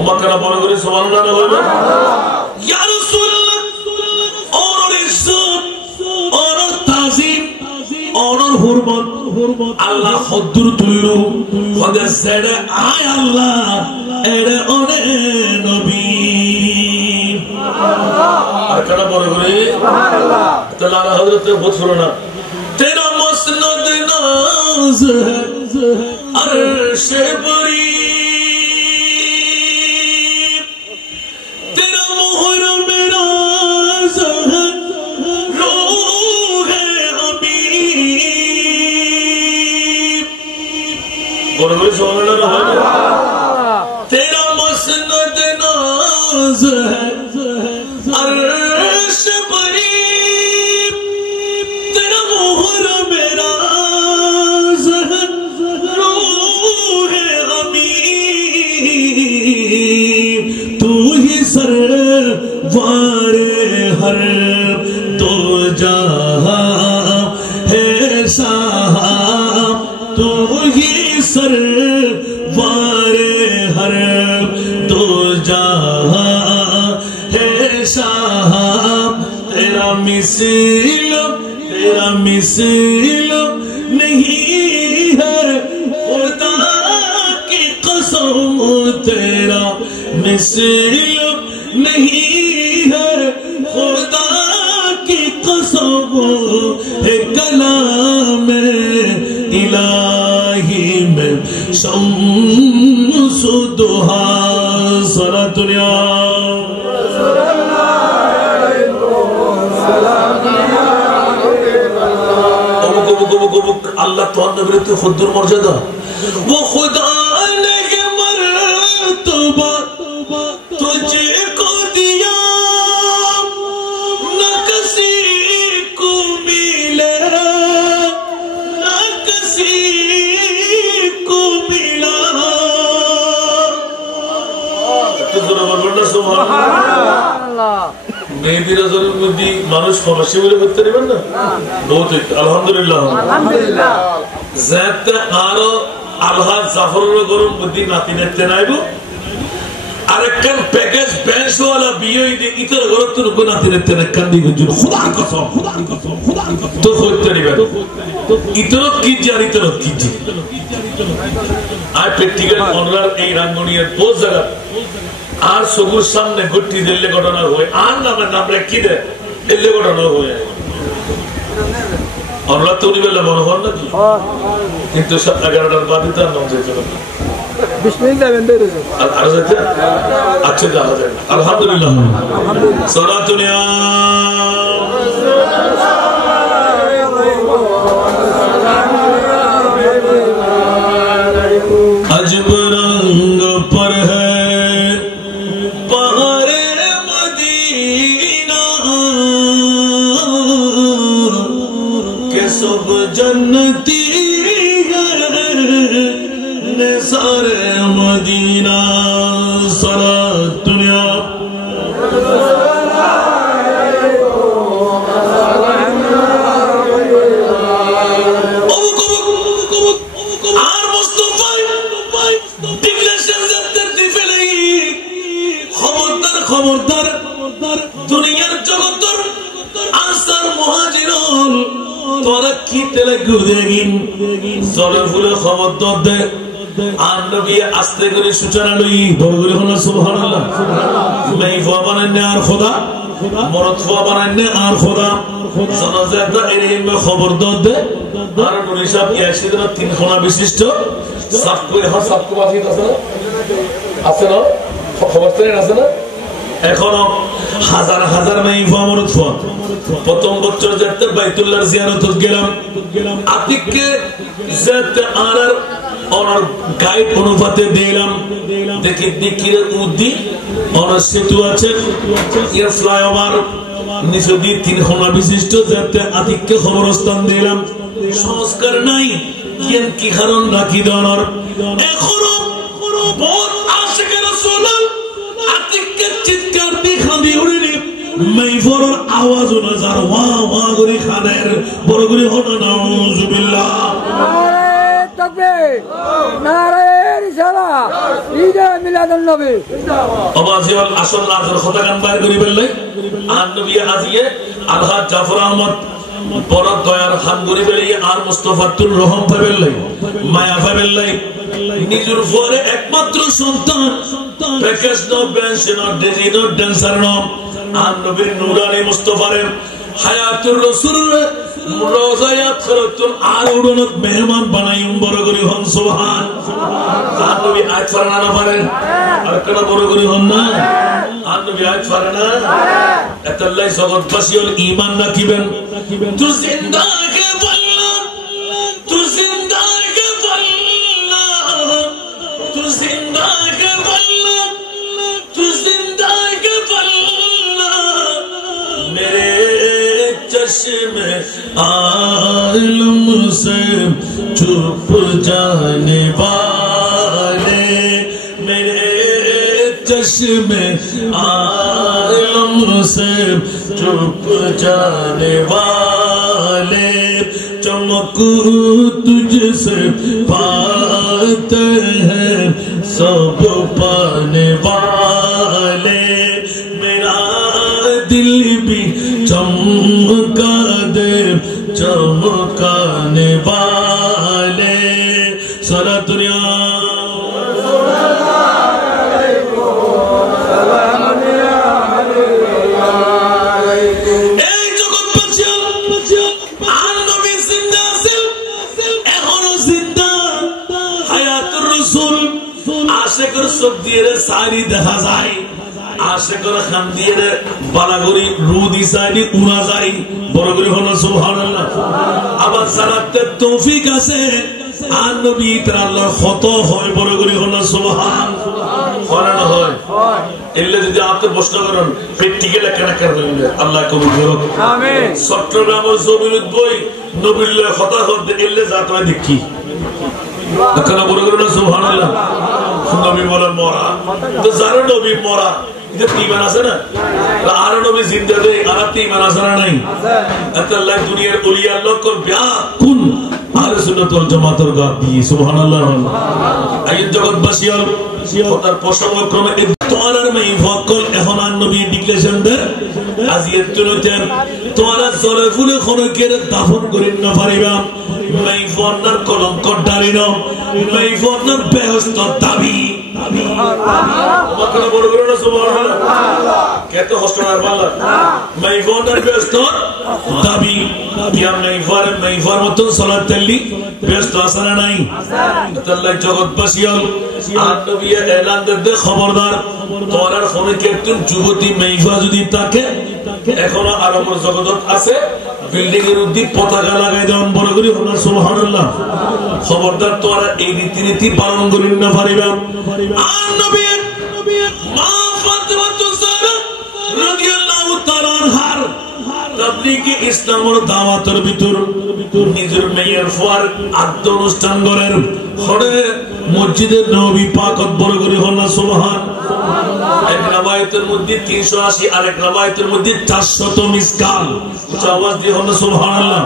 উম্মাকানা বড় করে সুবহানাল্লাহ বলবেন ইয়া রাসূলুল্লাহ অনর ইজ্জত অনর তাজিম অনর হুরমত আল্লাহ খুদ্দুর তুলু খোদা সেড়ে আয় আল্লাহ এরে ওরে নবী আর কেন বড় করে সুবহানাল্লাহ তাআলা হযরত বলছিল না তেরা মসনদ নাজ আরশ বরি तेरा मसनद नाज है अर्श बरी तेरा मोहर मेरा रूह अमी तू ही सरवारे हर तो जहां है साहब तू ही सरवारे हर तो जहां है साहब तेरा मिसल नहीं है खुदा की कसम तेरा मिसल नहीं है खुदा की कसम है कलाम इलाही में शम्स दुहा सलातुन या আল্লাহ তোমার নবীর তো খুদ্দুর মর্যাদা ও খুদা নেগে মরতবা তুঝে কো দিয়া না কিসি কো মিলে না কিসি কো মিলা তো জোরে বলবেন না সুবহানাল্লাহ মেহেদি রাজের মধ্যে মানুষ সমস্যা বলে করতে পারবেন না বহুত আলহামদুলিল্লাহ আলহামদুলিল্লাহ যাতে আরো আলহাজ জাফরের গরম মধ্যে নাতি দেখতে নাইব আরেকখান প্যাকেজ বেঞ্চওয়ালা বিয়ে দিয়ে ইতর গরম তো নাতি দেখতে না কান্দি গুজুর খোদার কসম তো করতে পারবেন ইতর কি জারি ইতর কি জি আই প্র্যাকটিক্যাল অনলার এই রাঙ্গনিয়ার বহুত জায়গা আর সবুর সামনে গুটি দিল্লি ঘটনা হয় আর নামের নাম রেখে দেয় দিল্লি ঘটনা হয় আমরা তো উনি বেলা মনে হন নাকি কিন্তু 11টার বাদে তার নাম যেতে হবে আচ্ছা দেখা যায় আলহামদুলিল্লাহ সরাতুনিয়া अजब रंग पर है सब जन्नती सारे मदीना सलात दुनिया আর মুস্তাফা ডিক্লেরেশন করতে ফেলে খবরদার খবরদার দুনিয়ার জগতের আনসার মুহাজিরুন তোরা কি তেলে গুদেগিন জলে ফুলে খবর দে আর নবী আস্তে করে সূচনা লই বড় করে হলো সুবহানাল্লাহ মেই বানানে আর খোদা মরদ বানানে আর খোদা জানাজাটা এর খবর দে আর নবী সাহেব ইয়াসিদের তিন খানা বিশিষ্ট সাফ করে সাফ বাকি আছে না খবর তো আছে না এখনো হাজার হাজার মেই মরদ প্রথম বছর যেতে বাইতুল্লাহর জিয়ারত গেলাম আতিককে যেতে আর ওনার গাইড অনুপাতে দিলাম দেখি দিকির উদ্দি ওনার সেতু আছে এর ফ্লাইওভার নিচে দিয়ে 3 খানা বিশিষ্ট যেতে আতিককে খবরস্থান দিলাম সংস্কার নাই কি কারণ রাখি দেওয়ার এখনো বহুত আশিকের রাসূল আতিককে চিৎকার দিয়ে খাবি উড়িনি মাইফরের আওয়াজ নজার ওয়া ওয়া করে খানের বড় করে হলো নাউজুবিল্লাহ নারে তাকবীর নারে রিসালাহ ঈদ মিলাদুন নবী আওয়াজের আসল নাজর খোদা গান বাইর করি বললে আর নবী আজিয়ে আলহাজ জাফর আহমদ বড় দয়ার খান করি বলে আর মুস্তাফাতুর রহম পাবেলে মায়া পাবেলে নিজের পরে একমাত্র সন্তান প্যাকেজ নো বেঞ্চ নো ডেজিনো ড্যান্সার নো আর নবীর নূরানি মুস্তাফারের হায়াতুর রাসূল রোজায়াত খরতুন আর উড়নত মেহমান বানাইম বড় করে হন সুবহান আর নবী আয়াত পড়া না পারেন আর কোন বড় করে হন না আর নবী আয়াত পড়া না এতলাই জগৎবাসীর ঈমান রাখিবেন তু জিন্দা কে বল্লা তু জিন্দা কে বল্লা তু জিন্দা কে বল্লা তু জিন্দা কে বল্লা मेरे चश्मे आलम से छुप जाने वाले मेरे चश्मे आलम से छुप जाने वाले चमक तुझसे पाते हैं सब पाने वाले मेरा दिल भी चमका दे चमकाने वाले सारा दुनिया আশেকের চোখ দিয়ে সারি দেখা যায় আশে করে খান দিয়ে বালাগরি রু দিসাইনি উড়া যায় বড় করে হলো সুবহানাল্লাহ। আবার সালাতে তৌফিক আছে আর নবী তার আল্লাহর কত হয় বড় করে হলো সুবহান হয় না হয় এলে যদি আপনি প্রশ্ন করেন প্র্যাকটিক্যাল কেন করবেন আল্লাহ কবুল করুক আমিন। চট্টগ্রামের জমিনুত বই নবীর কথা হতে এলে যাত হয় দেখি কেন বড় করে না সুবহানাল্লাহ। নবী বলে মরা তো যারা নবী মরা এটা ইমান আছে না আর নবী জিন্দা দেয় আর ইমান আছে না নাই আল্লাহ দুনিয়ার ওলিয়া আল্লাহ কর ব্যাকুল আহলে সুন্নাত ওয়াল জামাতের গাদি সুবহানাল্লাহ। আইন জগৎবাসী তার প্রসঙ্গক্রমে তোয়ারার মেয়ে ফকল এখন আর নবী ডিক্লেরেশন দেন আজিয়ের চলতেন তোয়ারা জলে ফুলে খনকের দাফন করেন না পারিবা মেই ফন্নার কলঙ্ক ডারিন মেই ফন্নার বেহস্ত দাবি মাকনা বড় বড় সুবহানাল্লাহ কত হস্তনার বালা মেই ফন্নার বেহস্ত দাবি কিয়া মেই ফর মত সালাত তেলি বেহস্ত আসরা নাই আল্লাহ জগৎবাসী আর নবী এলান দে খবরদার তোরার খনকে একজন যুবতী মেইফা যদি থাকে এখনো আরবের জগৎ আছে বিল্ডিং এর উদ্দি পতাকা লাগাই দেন বড় করে আপনার সুবহানাল্লাহ। খবরদার তোরা এই রীতিনীতি পালন করেন না পারিবা। আর নবী মা ফাতেমা তুজারা রাদিয়াল্লাহু তাআলা আনহার তাবলীগে ইসলামের দাওয়াতের ভিতর নিজের মেয়ের ফর আদ্য অনুষ্ঠান করেন হরে মসজিদে নবী পাকত বড় করে হল না সুবহান। এক রওয়ায়াতের মধ্যে 380 আরেক রওয়ায়াতের মধ্যে 400 মিসকাল আওয়াজ দিয়ে হল সুবহানাল্লাহ।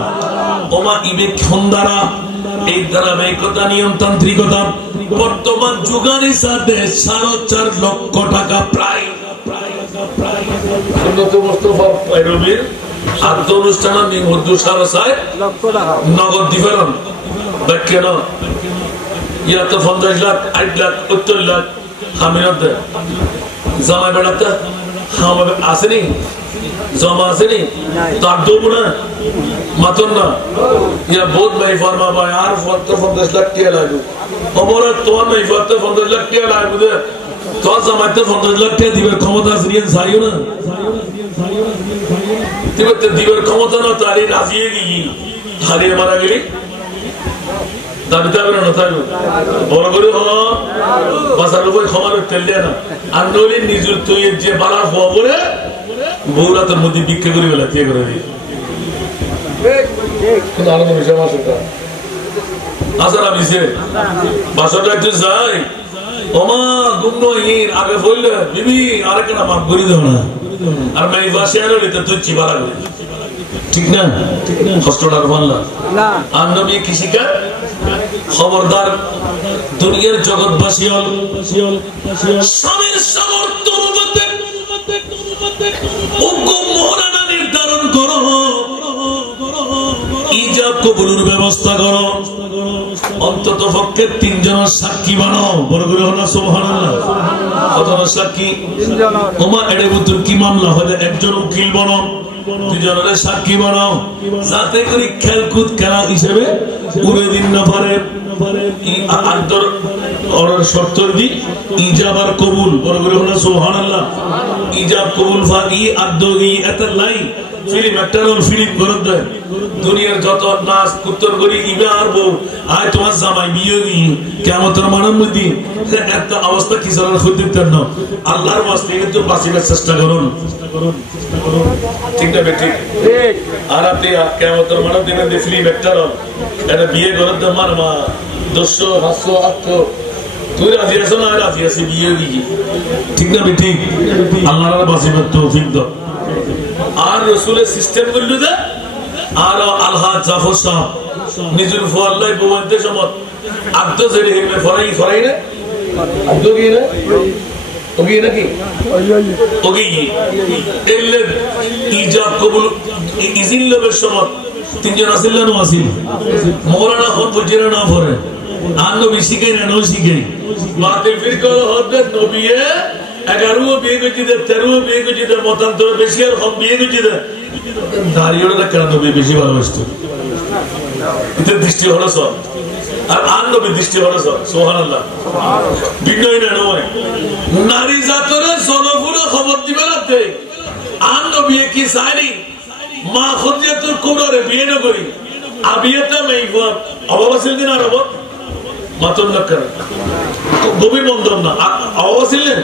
ওমা ইবে খন্দারা এই ধারাবাহিকতা নিয়মতান্ত্রিকতা বর্তমান যুগের সাথে 4.5 লক্ষ টাকা প্রায় উন্নত মুস্তাফা রবির আদ্য অনুষ্ঠানের নিমুদ্দু 4.5 লক্ষ টাকা নগদ দিবেন কেন ইয়া তো 50 লাখ 8 লাখ 70 লাখ হামিরত জামাই বেড়াতে হামাবে আসেনি জমা আসেনি তার দেবো না মাতন না ইয়া বহুত ভাই ফরমা ভাই আর 50 লাখ টাকা লাগবে খবর তোমার নাই 50 লাখ টাকা লাগবে তো জামাইতে 50 লাখ টাকা দিবে ক্ষমতা আছে সাইও না দিবে ক্ষমতা না তারই রাজি গিয়ে হারিয়ে মারা গেলি দাবিতে না তাই বড় করে বাসার উপরে ক্ষমার তেল দেয় না আর নইলে নিজের তুই যে বালা হওয়া বলে বউরা তোর মধ্যে ভিক্ষা করে বেলা কে করে দিয়ে আলাদা বিষয় আসা মিশে বাসাটা একটু যাই ওমা গুন্ড আগে বললে বিবি আরেক না মাফ করে দেও না আর মেয়ে বাসে আরো তুই চিবারা করে ঠিক না কষ্টটার মানলা আর নবী কি শিকার খবরদার দুনিয়ার জগৎবাসী স্বামীর সামর্থ্য মহারানা নির্ধারণ করো ইজাব কবুলের ব্যবস্থা করো অন্তত পক্ষে 3 জন সাক্ষী বানাও বড় করে হলো সুবহানাল্লাহ। কত সাক্ষী ওমা এর ভিতর কি মামলা হলে একজন উকিল বানাও 2 জনের সাক্ষী বানাও যাতে করে খেলকুদ খেলা হিসেবে পুরো দিন না পারে আদর অর্ডার শর্ত দি ইজাব আর কবুল বড় করে হলো সুবহানাল্লাহ। ইজাব কবুল ফাকি আদগি এত লাই ফিল্ম একটার ফিল্ম করে দেয় দুনিয়ার যত নাচ কুত্তর করি ইবে আর বউ আয় তোমার জামাই বিয়ে দিই কিয়ামতের মানব মধ্যে একটা অবস্থা কি চলার খুঁজতে না আল্লাহর ওয়াস্তে কিন্তু বাঁচিবার চেষ্টা করুন ঠিক না বেটি ঠিক আর আপনি কিয়ামতের মানব দিনে যে ফিল্ম একটার এটা বিয়ে করে দেয় মার মা 200 500 800 তুই রাজি আছো না রাজি আছি বিয়ে দিই ঠিক না বেটি আল্লাহর বাঁচিবার তৌফিক দাও। আর রাসূলের সিস্টেম করল দে আর আলহা জাফর সাহেব নিজের ফোয়াল্লাই বউনতে সমত আদ্য জেরে হেমে ফরাই না আদ্য কি না ওগি নাকি ওগি এলে ইজাব কবুল ইজিল্লের সমত 3 জন আসিল না আসিল মাওলানা কোন বুঝিনা না পড়ে আর নবী শিখে না নবী শিখে বাতিল ফিরকা হতে নবীয়ে 11 বিয়ে করছি 13 বিয়ে করছি মতান্তর বেশি আর কম বিয়ে করছি দাঁড়িয়ে কেন নবী বেশি ভালোবাসতো এটা দৃষ্টি হরস আর আর নবী দৃষ্টি হরস সুবহানাল্লাহ বিনয় না নয় নারী জাতের জনপুরে খবর দিবে রাতে আর নবী কি চাইনি মা খদিজাতুল কুবরারে বিয়ে না করি আবিয়াটা মেইফার অবাবাসিল দিন আর অবাব মাতন না করে গভীর বন্ধন না অবাবাসিলেন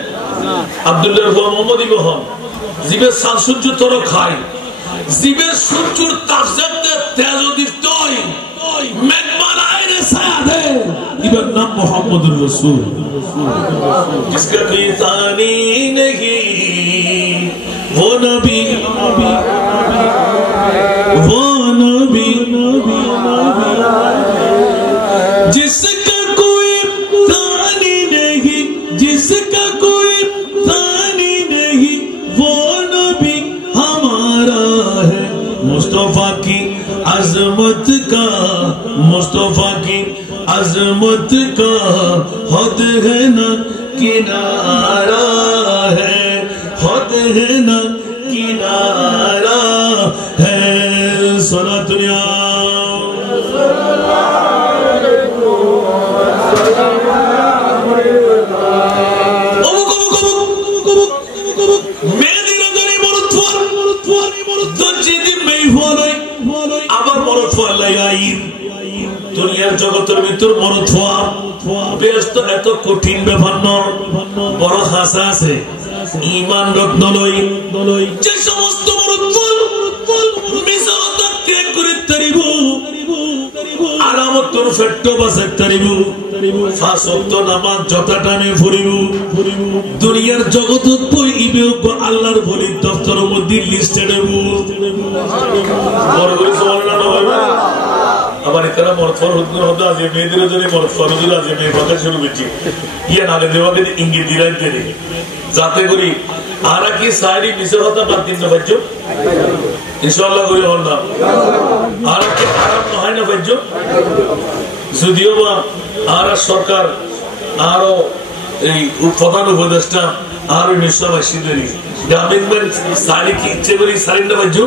আব্দুল্লাহ মোহাম্মদ ইবহন জীবের সানসূর্য তর খাই জীবের সূর্যর তাপজাতে তেজদীপ্ত মেঘমালা আইনে ছায়া দে ইবর নাম মুহাম্মদুর রাসূল जिसका कोई तानी नहीं वो नबी जिसका कोई तानी नहीं जिसका कोई तानी नहीं वो नबी हमारा है मुस्तफा की अजमत का मुस्तफा की अजमत का हद है ना किनारा है हद है ना किनारा है सना दुनिया আবার মরদ দুনিয়ার জগতের ভিতর মরদ ব্যস্ত এত কঠিন ব্যাপার নয় বড় হাসা আছে ইমান রত্ন লই যে সমস্ত মরদ ত্যাগ করে তারিব আরামত ফেট্ট বাসে তারিব পাঁচ ওয়াক্ত নামাজ যথা টাইমে পড়িব দুনিয়ার জগতত বই ইবে আল্লাহর বলির দপ্তরের মধ্যে লিস্টে দেব বড় করে সুবহানাল্লাহ হবে আবার এরা মরফর হুজুর হদা আছে মেয়েদের জন্য মরফর হুজুর আছে মেয়ে কথা শুরু করছি ইয়া নালে দেওয়াকে ইঙ্গিত দিরাইতে দে যাতে করি আরা কি সাইডি মিশে কথা বাদ দিন না বাজ্জো ইনশাআল্লাহ করি হল না আরা কি আরাম হয় না বাজ্জো যদিও বা আরা সরকার আরো এই প্রধান উপদেষ্টা আর নিঃস্বাসীদের গভর্নমেন্ট সাইডি কি ইচ্ছে করি সাইডটা বাজ্জো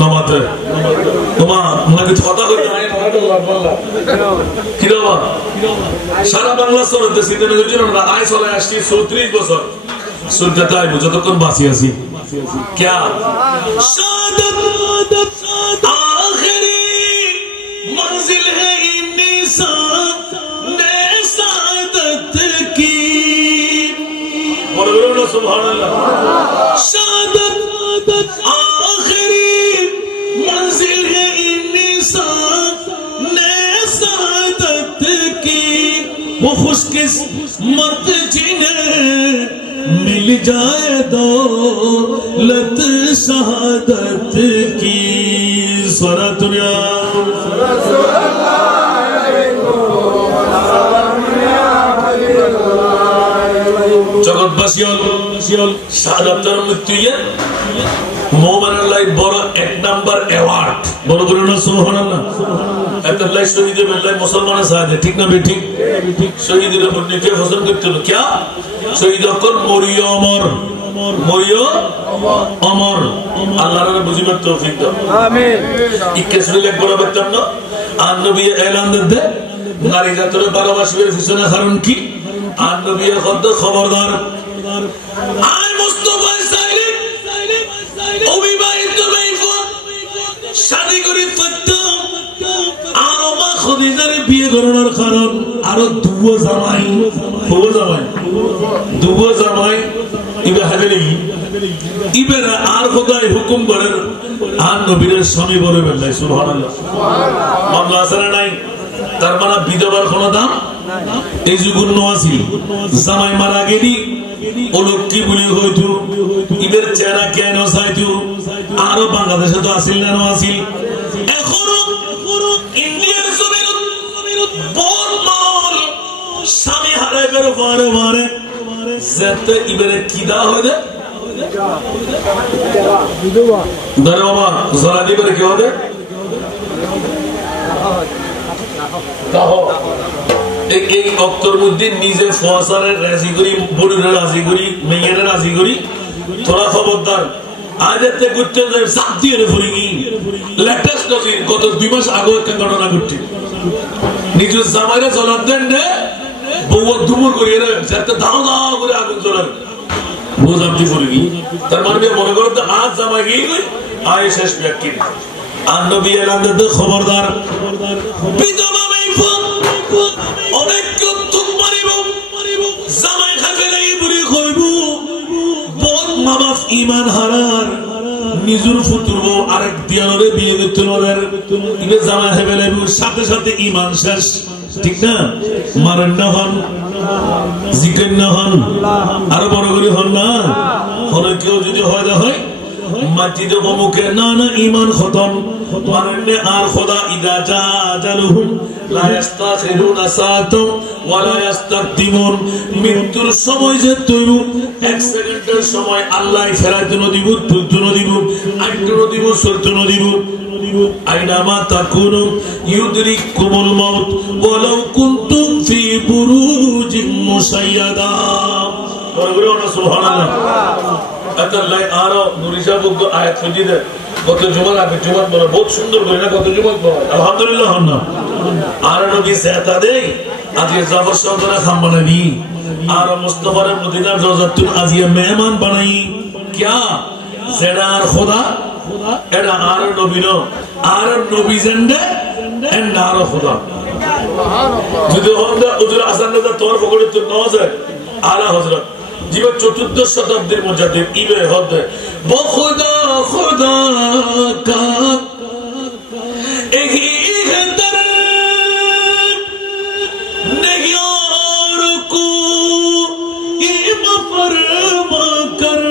নমাতে তোমা মনে কথা কইতে নাই কিরবা সারা বাংলা চলতে সিদ্ধান্ত জন্য আমরা আয় চলে আসছি 34 বছর সুরতাই যতক্ষণ বাঁচি আছি क्या शादत आखिरी मंजिल है इंसान सादत की बोलो सुभान अल्लाह शादत आखिरी मंजिल है इंसान सादत की वो खुशकिस्मत जिन्हें मिल जाए दौलत शहादत की स्वरा दुनिया জগৎবাসী শাহাদাতের মৃত্যুয়ে মুমিনের লাই বড় এক নাম্বার অ্যাওয়ার্ড বড় বড় না সুবহানাল্লাহ আল্লাহ শহীদ বিল্লাহ মুসলমানের সাথে ঠিক না বেঠিক শহীদের উপর নিকে ফসল করতে হলো क्या শহীদ হকর মরিয় অমর মরিয় অমর আল্লাহর বুঝিবার তৌফিক দাও আমিন ইকেসলে লেখ বড় বলতাম না আর নবী এলান দে নারী জাতের ভালোবাসার পিছনে কারণ কি আর নবী খবরদার আয় মুস্তাফা সাইলে অবিবাহিত মেয়েফা শাদী করে ফেলতো আর মা খদিজার বিয়ে করার কারণ আরো দুও জামাই ইবে হাজারি ইবে আর খোদাই হুকুম করেন আর নবীর স্বামী বলে বেল্লাই সুবহানাল্লাহ মামলা আছে না নাই তার মানে বিধবার কোনো দাম এই যুগুন নওয়াসি জামাই মারা গেলি ওলোক কি বলি হইতো ইবের চেহারা কেন চাইতো আরো বাংলাদেশে তো আসিল না নওয়াসি এখনো ইন্ডিয়ার জমিন বর্মল স্বামী হারাইবার বারে যেতে ইবেরে কি দা হইবে বিধবা ধরে বাবা জরা দিবের কি হবে তাহো এই অক্তর মধ্যে নিজে ফসারের রাজি করি বড়ুরে রাজি করি মেয়ের রাজি করি তোরা খবরদার আজ এতে করতে সাত দিয়ে ফুরিগি লেটেস্ট নজির গত 2 মাস আগে একটা ঘটনা ঘটছে নিজের জামাইরা জ্বলান দেন রে বউ দুমুর করিয়ে একটা দাও দাও করে আগুন জ্বলান বুঝামতি করে গিয়ে তার মানে মনে করো তো আজ জামাই গিয়ে আয় শেষ ব্যাখ্যা আর নবী এলান খবরদার বিধবা মাইফা অনেক তুম মারিব জামাই খাফেলাই বলি কইব বদ মাবাফ ঈমান হারার নিজুর ফুতুরবো আরেক দিয়ারে বিয়ে দিতে নদের ইবে জামাই হেবেলাই সাথে সাথে ঈমান শেষ ঠিক না মারেন না হন জিকেন না হন আরো বড় করে হন না হলে কেউ যদি হয় মাটিতে মুখে না না ঈমান খতম মানেন আর খোদা ইদা জা আজালুহুম লা ইস্তাখিরুনা সাআতাম ওয়া লা ইস্তাকদিমুন মৃত্যুর সময় যে তৈরু 1 সেকেন্ডের সময় আল্লাহ ফেরাইতে নদিব তুলতে নদিব আইতে নদিব সরতে নদিব আইনামা তাকুনু ইউদরিকুমুল মাউত ওয়ালাউ কুনতুম ফি বুরুজিন মুসাইয়াদা বলগুলো সুবহানাল্লাহ আল্লাহ আরো নুরিশা বুদ্ধ আয়াত সুজিদে কত জুমার আগে জুমার বলা বহুত সুন্দর করে না কত জুমার বলা আলহামদুলিল্লাহ হন না আর নবী সেতা দেই আজকে জাফর সরদার খাম বানাবি আর মুস্তাফার মদিনার রওজাতুল আজিয়া মেহমান বানাই क्या জেনার খোদা এটা আর নবী নো আর নবী জেন্ডে এন্ড আর খোদা সুবহানাল্লাহ যদি হন্দা উজুর হাসান দাদা তোর পকড়ে তো নওয়াজ আলা হযরত जीवन 14 शताब्दी मुजाद्दिद इबे हद बखुदा खुदा का यही है दर निगार को ये मफरमा कर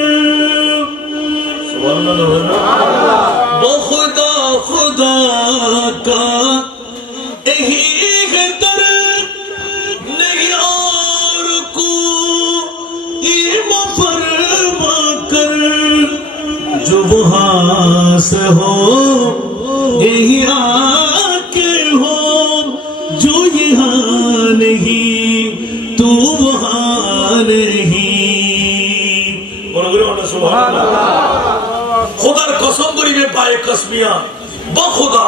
सुभान अल्लाह बखुदा खुदा का यही है दर निगार को जो वहां से हो यही आके हो जो यहाँ नहीं तू वहां नहीं खुदार कसम करीबे पाए कसमिया बखुदा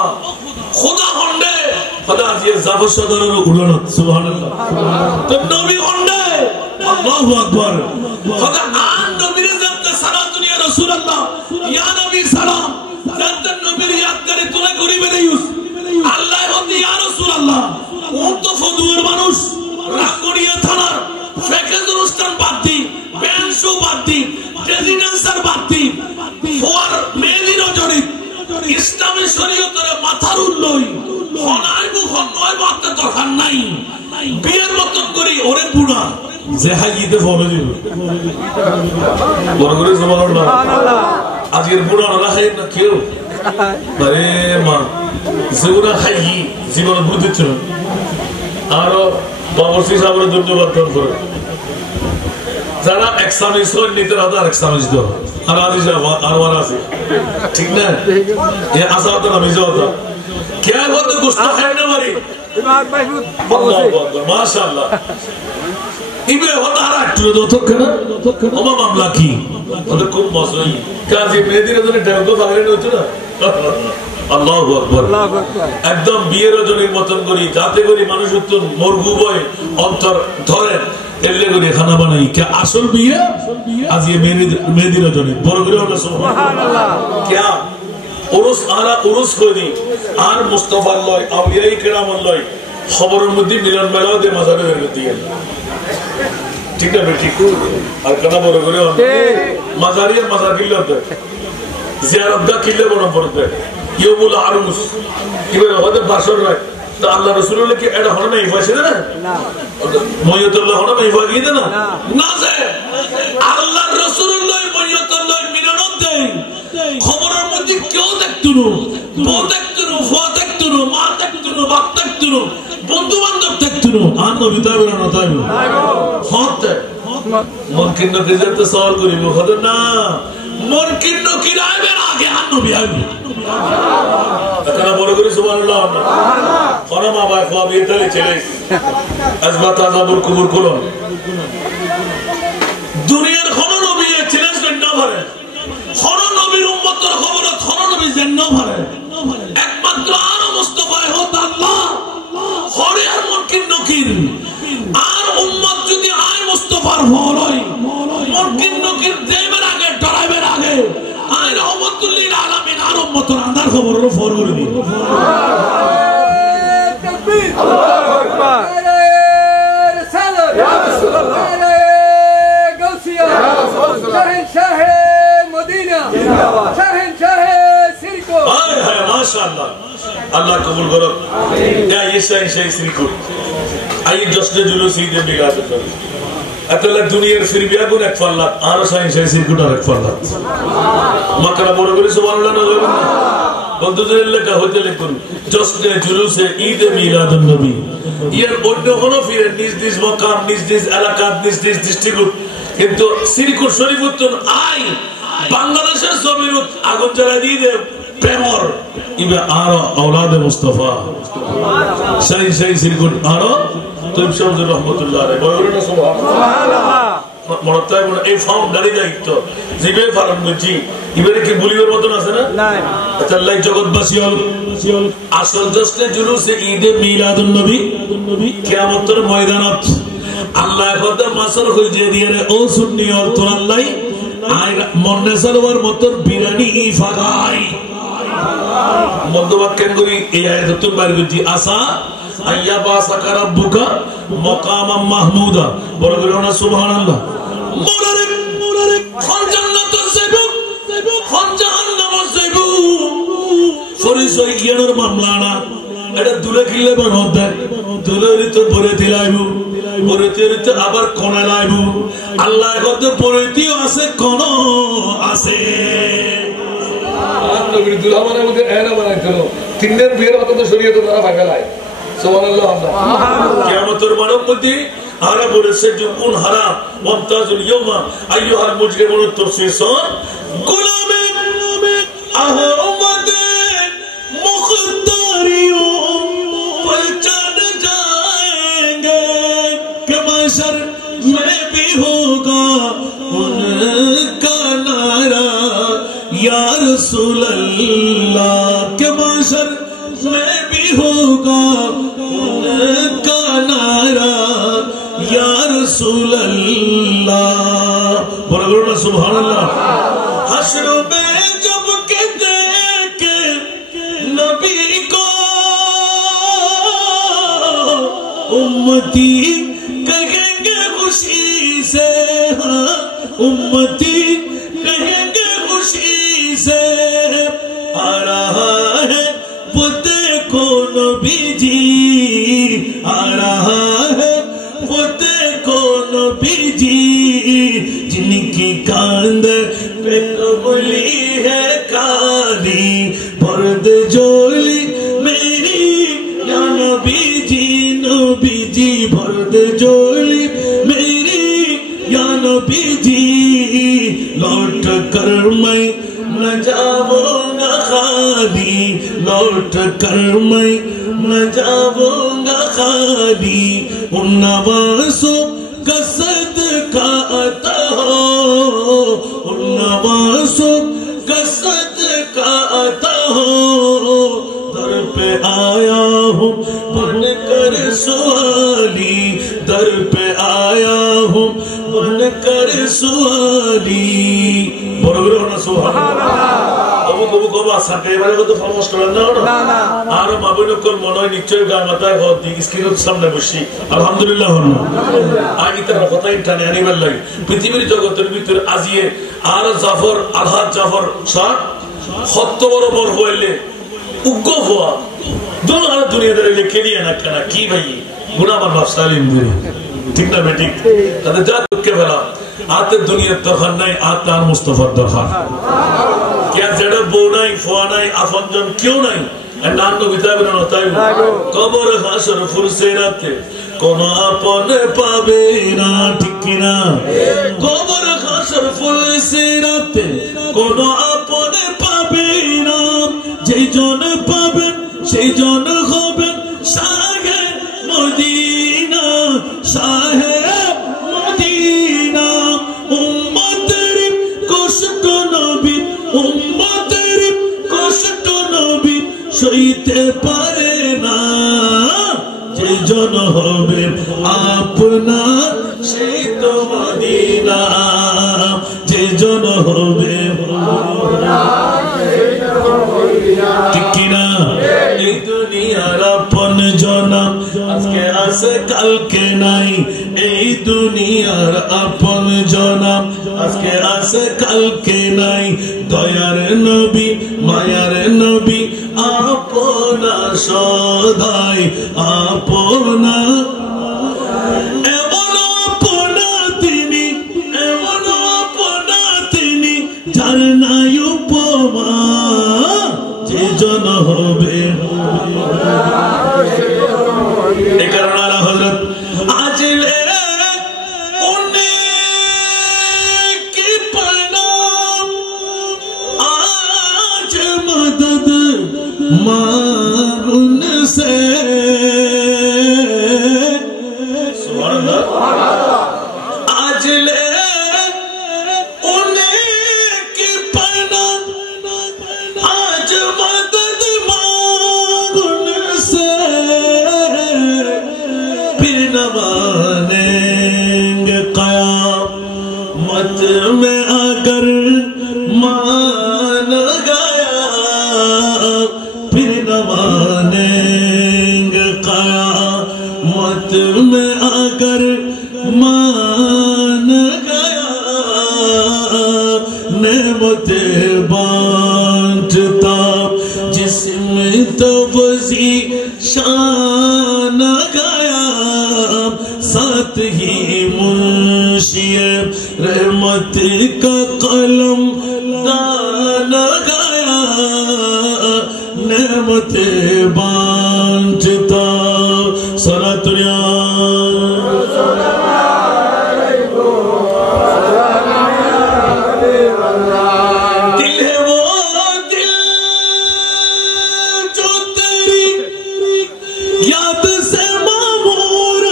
खुदा हंडे खुदा ये जाबर सदर उड़ान सुभान अल्लाह तो नबी हंडे अल्लाहु अकबर खुदा आन नबी ज़ात सलात या रसूल अल्लाह या नबी सलाम ज़ात नबी याद करे तुला गरीबे देयुस আল্লাহ হতে ইয়া রাসূলুল্লাহ ও তো ফদুর মানুষ রামগড়িয়া থানার ফেকেজ অনুষ্ঠান বাদ দি ব্যান্ড শো বাদ দি প্রেসিডেন্সার বাদ দি ফর মেলি রজনী ইসলামী শরীয়তের মাথার উল্লই খনাই মুখন নয় বাতে দরকার নাই বিয়ের মতন করি ওরে বুড়া যে হাইতে ফলো দিব বড় করে সুবহানাল্লাহ আজকের বুড়া ওরা হাই না কেউ আরে মা জীবন হাই জীবন বুঝছ আর বাবরসি সাহেবের ধন্যবাদ করে যারা এক্সামিস হয় নিতে রাদা এক্সামিস দাও আর আদি যাব আর ওয়ার আছে ঠিক না এ আসাদ না মিজাওতা क्या होता गुस्सा है ना हमारी इमाम महमूद माशाल्लाह इबे होता है একটু তো কেনা ওমা মামলা কি ওদের খুব মজাই কাজী মেদিনা জন্য ডেঙ্গু ভাগলে হচ্ছে না আল্লাহু আকবার একদম বিয়ের রজনীর মতন করি যাতে করে মানুষ তো মুরগু বয় অন্তর ধরে এলে করে খানা বানাই কে আসল বিয়ে আজ এই মেদিনা রজনী বড় করে আমরা সুবহানাল্লাহ क्या উরুস আরা উরুস করি আর মুস্তাফা লয় আউলিয়ায়ে কেরাম লয় খবরের মধ্যে মিলন মেলাও দে মাজারে বের দিয়ে ঠিক না ঠিক আর কানা বড় করে মাজারিয়া মাজার কিল্লাতে জিয়ারত দা কিল্লা বড় পড়তে ইয়মুল আরুস কিবে হতে বাসর রাত তো আল্লাহ রাসূলুল্লাহ কি এটা হলো না ইফাসে না না ময়তুল্লাহ হলো না ইফাকি দে না না যে আল্লাহর রাসূলুল্লাহ ময়তুল্লাহ মিলনত দেই খবরের মধ্যে কেউ দেখতো না বউ দেখতো না ফুয়া দেখতো না মা দেখতো না বাপ দেখতো না বন্ধু বান্ধব দেখতো না আর নবী তাইবে না তাইবে হতে মন কিন্ন কে যেতে সওয়াল করিব হতে না মন কিন্ন কি রাইবে আগে আর নবী আইবে তারা বড় করে সুবহানাল্লাহ সুবহানাল্লাহ কোন মা বাবা খাওয়া বিয়ে চলে চলে আজবাত আযাবুল কুবুর করুন দুনিয়ার কোন নবী ছিলেন না পারে কোন নবীর উম্মতের খবর কোন নবী জান্ন পারে আর খবর হলো ফর করে দিই আল্লাহ কবুল করো দুনিয়ার ফিরবি আগুন এক ফাল্লাত আরো সাইন সাই সিরকুট আর এক ফাল্লাত মাকড়া বড় করে সুবহানাল্লাহ না বন্ধুদের লেখা হতে লিখুন জশ্নে জুলুসে ঈদে মিলাদুন নবী ইয়ার অন্য কোনো ফিরে নিজ নিজ মকাম নিজ নিজ এলাকা নিজ নিজ ডিস্ট্রিক্ট কিন্তু সিরকুট শরীফুত্তন আই বাংলাদেশের জমিনত আগুন জ্বালা দিয়ে দে প্রেমর ইবে আরো আওলাদে মুস্তাফা সাই সাই সিরকুট আরো তৈব শামসুর রহমতুল্লাহ আলাইহি বলেন না সুবহানাল্লাহ মরতায় বলে এই ফাউন্ডারি দায়িত্ব জিবে ফারান বুঝি ইবারে কি বলিবার মতন আছে না না আল্লাহ জগৎবাসী হল আসল জশ্নে জুলুসে ঈদে মিলাদুন নবী কিয়ামতের ময়দানত আল্লাহ খোদা মাসর হইছে দিয়ে ও সুন্নি আর তোর আল্লাহ আই মনে সরওয়ার মতন বিরানি ফাগাই মধ্যবাক্যেন করি এই আয়াতুল বাইরে বুঝি আসা আইয়া বাসাকা রাব্বুকা মাকামাম মাহমুদা বড় করে না সুবহানাল্লাহ মুরারিক খন জান্নাতুল যাইবো খন জাহান্নামে যাইবো পরিচয় জ্ঞানের মামলা না এটা দুলে কিলে বানদ দেয় দুলের তো পরে দিলাইবো পরে তো আবার কোণে লাইবো আল্লাহ কত পরিতিও আছে কোন আছে নবীর দুলামানের মধ্যে এনা বানাইছিল তিনদের বিয়ের কথা তো শরীয়তে তারা ভাগালায় সুবহানাল্লাহ কিয়ামতের মানব মধ্যে আরা বলেছে যে কোন হারাম মুমতাজুল ইয়াউমা আইয়ুহাল মুজরিমুন তুরসিসুন গুলামে আহমদ মুখতারিও পহচান जाएंगे कि महशर में भी होगा उनका नारा या रसूल अल्लाह के महशर में भी होगा उनका नारा या रसूल अल्लाह बोलो सुभान अल्लाह हश्र में जब के देखे नबी को उम्मती कहेंगे खुशी से हाँ उम्मती कहेंगे खुशी से आ रहा है वो देखो नबी जी आ रहा है वो देखो नबी जी जिनकी कांद पे कमली है काली बर्द जोली मेरी या नबी जी बर्द जोली मेरी या नबी जी लौट कर मैं न जाऊंगा खाली लौट कर मैं न जाऊंगा खाली उन नवासों का सदका अता हो उन नवासों का सदका अता हो दर पे आया हूँ बन कर सुआली दर पे आया हूँ बन कर सुआली বড় না সুবহানাল্লাহ আবু কবু কবা সাকে এবারে কত ফরমাশ করেন না না আর মাবুনকল মনে হয় নিশ্চয় গান মাথায় হতি স্ক্রিনের সামনে বসি আলহামদুলিল্লাহ আগে তার কথা ইন্টারনে আনিবার লাগে পৃথিবীর জগতের ভিতর আজিয়ে আর জাফর আলহাজ জাফর শাহ কত বড় বড় হইলে উগ্র হওয়া দুনিয়া দুনিয়াদার লিখে দিয়ে না কেন কি ভাই গুনাহগার বাপ সালিম দিন ঠিক না বেটি তাদের যা দুঃখে ফেলা आते दुनिया दरखान नहीं आता मुस्तफा दरखान क्या जड़ा बो नहीं फुआ नहीं अफंजन क्यों नहीं नाम तो बिताए बिना होता है कबर हाशर फुल से राते कोनो अपने पावे ना ठीक ना कबर हाशर फुल से राते कोनो अपने पावे ना जे जन पावे से जन होबे शाहे मदीना शाहे সইতে পারে না যে জন হবে আপনার সেই তো মদিনা যে জন হবে আপনার সেই তো মদিনা ঠিক কি না? এই দুনিয়ার আপন জনা আজকে আছে কালকে নাই, এই দুনিয়ার আপন জনা আজকে আছে কালকে নাই। দয়ার নবী মায়ার নবী আপনা সদাই আপনা, এমন আপনা তিনি, এমন আপনা তিনি যার নাই উপমা, যে জন হবে। এই কারণে আলা হযরত আজলে मांग से आज ले उन्हें की पना, आज मदद मांग से, फिर न मानेंगे क़यामत में अगर मान गया, फिर न मानेंगे क़यामत में अगर मान गया। नेमते बांटता जिसमें तो वज़ी शान गया, साथ ही मुंशिए रहमत का कलम दान गया। नेमते बांटता सलातुया दिल है वो दिल जो तेरी याद से मामूर,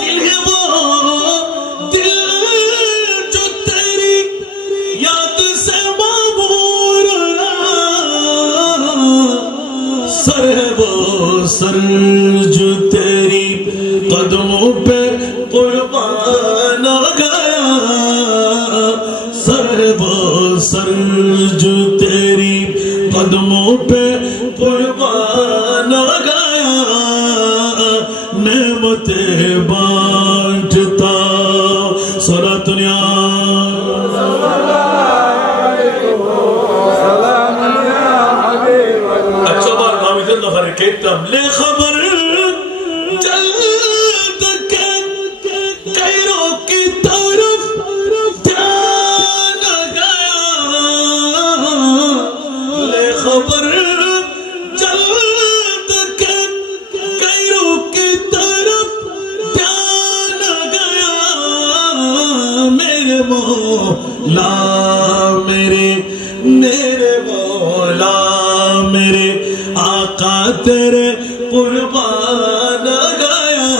दिल है वो दिल जो तेरी याद से मामूर, सर है वो सर जो तेरी कदमों पे कुर्बान गया, सर है वो सर जो तेरी कदमों पे कुर्बान गया। नेमते बांटता सलातुनिया अच्छा बार कामिदन नफर कहता ले खबर जल्द के कैरों की तरफ ध्यान गया, ले खबर जल्द के कैरों की तरफ ध्यान गया। मेरे मौला मेरे मेरे मौला मेरे आका तेरे कुर्बान गया,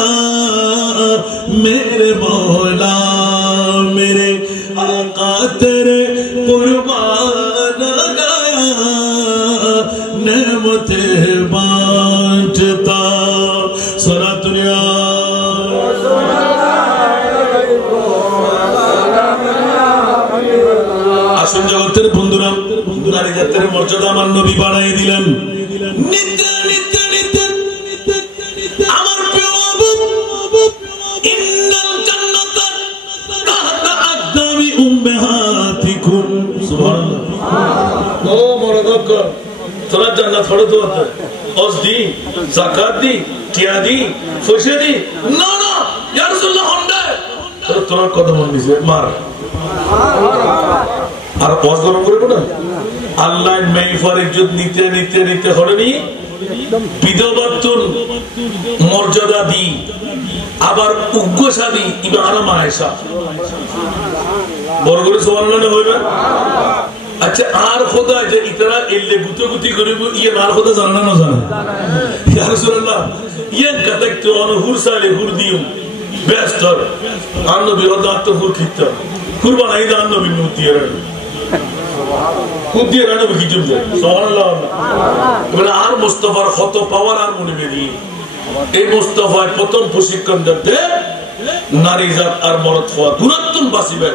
मेरे मौला मेरे आका तेरे कुर्बान गया। नेमते बांटता सलातुनिया আসুন জগতের বন্ধুরা, নারী জাতের মর্যাদা আমার নবী বাড়াই দিলেন। নিতে নিতে নিতে আমার প্রিয় আবু ইন্নাল জান্নাতা তাহতা আকদামি উম্মাহাতিকুম। সুবহানাল্লাহ। ও মরদক তোরা জান্নাত ফড় তো ওস দি যাকাত দি টিয়া দি পয়সা দি না না ইয়া রাসূলুল্লাহ হন্ডা তোরা কদম নিছে মার আর ওয়াজ গরম করে না আল্লাহ মেহফার ইজ্জত নিতে নিতে নিতে হলনি বিধবাতুল মর্যাদা দি আবার উগ্রশালী ইমাম আয়েশা বড় করে সুবহানাল্লাহ হইবে। আচ্ছা আর খোদা যে ইতরা এলে গুতগুতি করিব ইয়ে আর খোদা জানা না জানা ইয়া রাসূলুল্লাহ ইয়ে কথা তো অনুহুর সালে হুর দিও বেস্তর আন্ন বিরোধাত হুর খিত কুরবান আইদা আন্ন বিনুতিরা খুব দিয়ে রানা কি জুম যায় সুবহানাল্লাহ। বলে আর মুস্তাফার কত পাওয়ার আর মনে বেরি এই মুস্তাফার প্রথম প্রশিক্ষণ দিতে নারী জাত আর মরদ হওয়া দুরাত্তম বাসিবে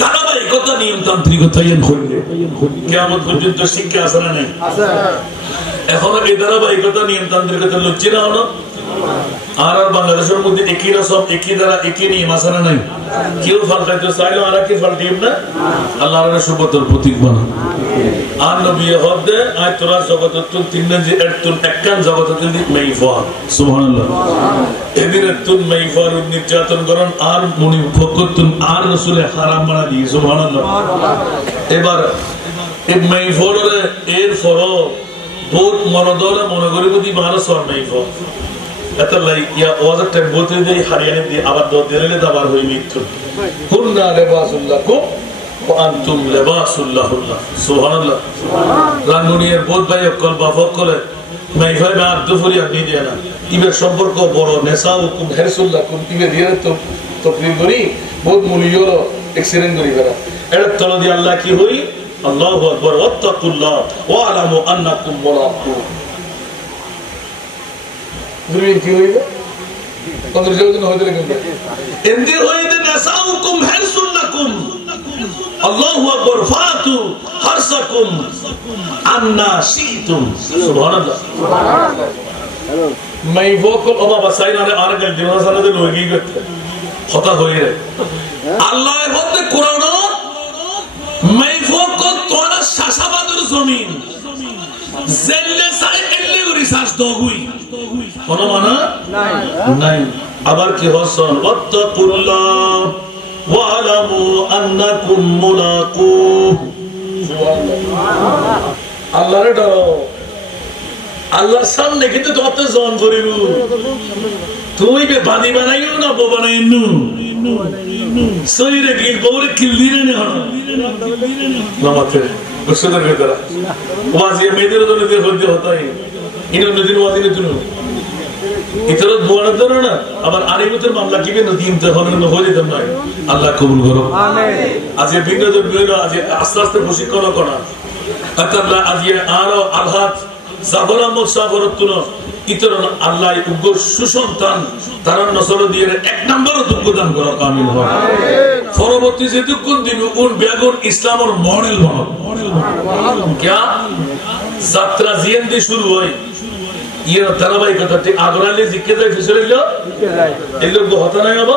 দাদা ধারাবাহিকতা নিয়মতান্ত্রিকতা কিয়ামত পর্যন্ত শিক্ষা আছে না নাই? এখনো এই ধারাবাহিকতা নিয়মতান্ত্রিকতা লুচ্ছি না হলো। আর বাংলাদেশের মধ্যে একই রসম একই দ্বারা একই নিয়ম আছে না নাই? কেউ ফাল্টাইতে চাইলো আর কি ফাল্টিম না, আল্লাহ সুবতর প্রতীক বানা। আর নবী হদে আয় তোরা জগততুল তিনজন যে এরতুল একখান জগততুল মাইফা সুবহানাল্লাহ। এদিন এরতুল মাইফার নির্যাতন করন আর মনি ফকতুন আর রাসূলে হারাম বানা দিয়ে সুবহানাল্লাহ। এবার এই মাইফারে এর ফরো বহুত মরদরে মনে করি বুদ্ধি ভালো সর মাইফা এত লাই ইয়া ওয়াজার টাইম বলতে দেই হারিয়ানে দিয়ে আবার দর দিলে দাবার হই মৃত্যু কুননা লিবাসুল্লাকুম ওয়া আনতুম লিবাসুল্লাহুল্লাহ সুবহানাল্লাহ। রাঙ্গুনিয়ার বহুত ভাই অকল বাফক করে মাইফা বা আব্দুফরি আপনি দেয়া না ইবের সম্পর্ক বড় নেসাউকুম হারসুল্লাকুম ইবে দিয়ে তো তকরির করি বহুত মূল্যর এক্সিলেন্ট করি ফেরা এর তল দিয়ে আল্লাহ কি হই আল্লাহু আকবার ওয়াত্তাকুল্লাহ ওয়া আলামু আন্নাকুম মুলাকু দুনিয়া কি হইবে কত জলদি হইতে লাগবে এন্দি হইতে নাসাউকুম হারসুল্লাকুম আল্লাহু আকবার ফাতু হারসাকুম আন্না শিতুম সুবহানাল্লাহ সুবহানাল্লাহ। মাই ভোকল ওবা বাসাইনা আর গল দিনা সালাতে লইগি গতে কথা হইরে আল্লাহ হতে কোরআন মাই ভোকল তোরা শাসাবাদের জমিন জেলে সাই এল্লে রিসার্চ দগুই কোন মানা নাই নাই। আবার কি হসন ওয়াত্তাকুল্লাহ ওয়া আলামু আন্নাকুম মুলাকু সুবহানাল্লাহ। আল্লাহর ডরো আল্লাহর সামনে কিন্তু তোতে জন করিলু তুই বে বাদি বানাইও না বো বানাইনু সইরে গিল বউরে কিল দিনে না নামাতে বসদের ভিতরে ওয়াজিয়ে মেয়েদের জন্য দিয়ে হতে হতাই ইনো নদীর ওয়াজিনে তুনো ইতর দোয়ার ধরে না আবার আরিবতের মামলা কিবে নদী ইনতে হলে না হয়ে যেত না। আল্লাহ কবুল করো আমিন। আজ এই বিন্দুদের বিরো আজ আস্তে আস্তে প্রশিক্ষণ করা আল্লাহ আজ আরো আলহাত জাফর আহমদ সাফরতুন ইতর আল্লাহ উগ্র সুসন্তান তারা নসর দিয়ে এক নম্বরও দুঃখ দান করা কামিল হয়। পরবর্তী যে দুঃখ দিন উন বেগুন ইসলামের মডেল বানো क्या যাত্রা জিএন দিয়ে শুরু হয় ইয়ে ধারাবাহিকতা আগ্রালে জিকে যায় ফিসলে গেল এগুলো তো হতা নাই বাবা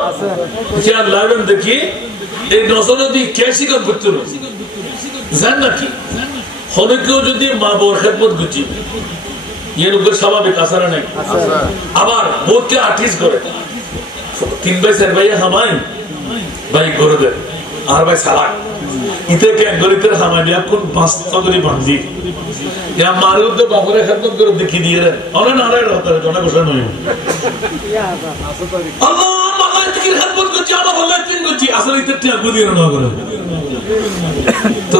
কি আর লাগবেন দেখি এই নসর দিয়ে কেসি কাম করতে জান নাকি হলে কেউ যদি মা বউর খেদমত গুছি এর উপর স্বাভাবিক আসার নাই আবার বোধকে আর্টিস্ট করে 3 ভাই 4 ভাই হামাই ভাই করে দেয় আর ভাই সালাক ইতে কে গলিতের হামাই দিয়া কোন পাঁচটা করে বাঁধি ইয়া মারুদ তো বাপরে খেদমত করে দেখি দিয়ে রে অনে না রে হতে জনা গোসা নয় আল্লাহ আল্লাহ কি খেদমত করছি আবার আল্লাহ তিন করছি আসলে ইতে টিয়া গুদিয়ে না করে তো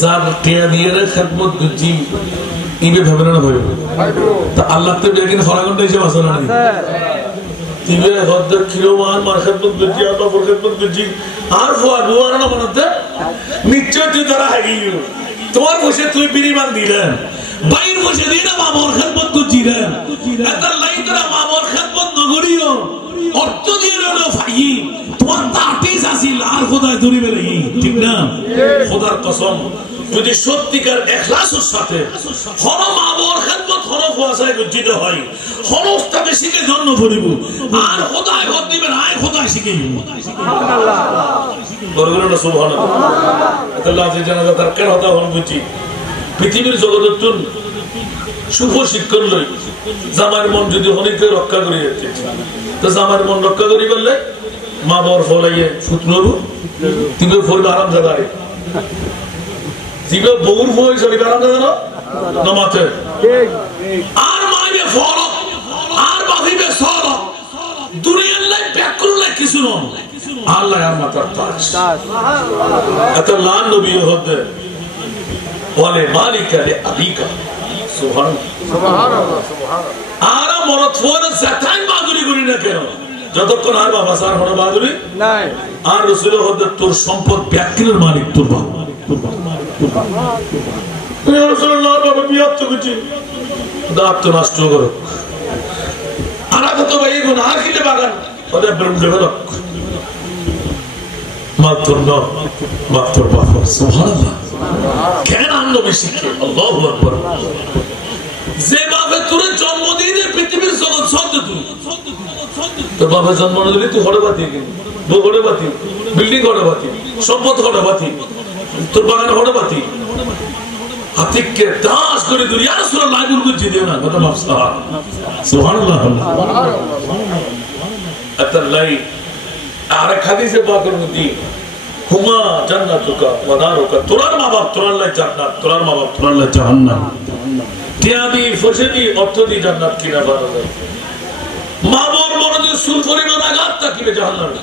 যার টিয়া দিয়ে রে খেদমত করছি ইবে ভাবে না ভাবে তো আল্লাহ তো বেগিন ফরাগন্ডা হিসেবে আসে না তিবে হদ্দ কিলোমান মার খেদমত করছি আল্লাহ ফর খেদমত করছি আর ফুয়া দুয়ার না বানাতে নিশ্চয় তুই তারা হাগিও তোমার বসে তুই বিরিমান দিলেন বাইর বসে দিয়ে না মামর খেদমত করছিলেন এত লাই তোরা মামর খেদমত নগরীও অর্থ দিয়ে রইল ভাই তোমার তাটিস আসিল আর খোদায় ধরিবে লাগি ঠিক না খোদার কসম যদি সত্যিকার ইখলাসের সাথে হর মামর খেদমত হর ফুয়াসায় গজ্জিত হয় হর উস্তাদে শিখে জন্ম করিব আর খোদায় হদ দিবেন আয় খোদায় শিখে সুবহানাল্লাহ বরগুলো না সুবহানাল্লাহ আল্লাহ যে জানা তার কেন হতা হন বুঝি পৃথিবীর জগতের শুভ শিক্ষণ লই জামার মন যদি হনিকে রক্ষা করি যেতে তো জামার মন রক্ষা করি বললে মা বর ফলাইয়ে ফুটনরু তিবে ফল আরাম জায়গায় তিবে বউর ফল শরীর আরাম জায়গা না মাথে আর মাইবে ফল আর বাভিবে সর দুনিয়ার লাই ব্যাকুল লাই কিছু নয় আল্লাহ আর মাতার তাজ এত লাল নবী হতে বলে মালিকা রে আবিকা সুবহানাল্লাহ সুবহানাল্লাহ সুবহানাল্লাহ আর মরত ফোন জাতাই বাদুরি করি না কেন যতক্ষণ আর বাবা সার হলো বাদুরি নাই আর রাসূল হতে তোর সম্পদ ব্যাকিলের মালিক তোর বাবা ইয়া রাসূলুল্লাহ বাবা বিয়াত তো কিছু দাঁত তো নষ্ট করো আর তো ভাই গুনাহ কিলে বাগান ওদের ব্রহ্ম দেবক মাত্র নয় মাত্র বাবা সুবহানাল্লাহ কেন নবী শিখে আল্লাহু আকবার যে বাবা তোর জন্মদিনে পৃথিবীর জগৎ ছন্দ তুই তোর বাবা জন্ম দিলে তুই হড়ে বাতি বউ হড়ে বাতি বিল্ডিং হড়ে বাতি সম্পদ হড়ে বাতি তোর বাগানে হড়ে বাতি হাতিককে দাস করে দিল ইয়া রাসূলুল্লাহ গুরু জিদিও না কথা মাফসা সুবহানাল্লাহ আতাল্লাই আর হাদিসে পাকের মধ্যে হুমা জান্নাতুকা ওয়া নারুকা তোরার মা বাপ তোরার লাই জান্নাত তোরার মা বাপ তোরার লাই জাহান্নাম টিয়াদি ফসেদি অর্থদি জান্নাত কিনা বানাবে মা বাবার মনে সুলফরিন আঘাত তাকিবে জাহান্নামে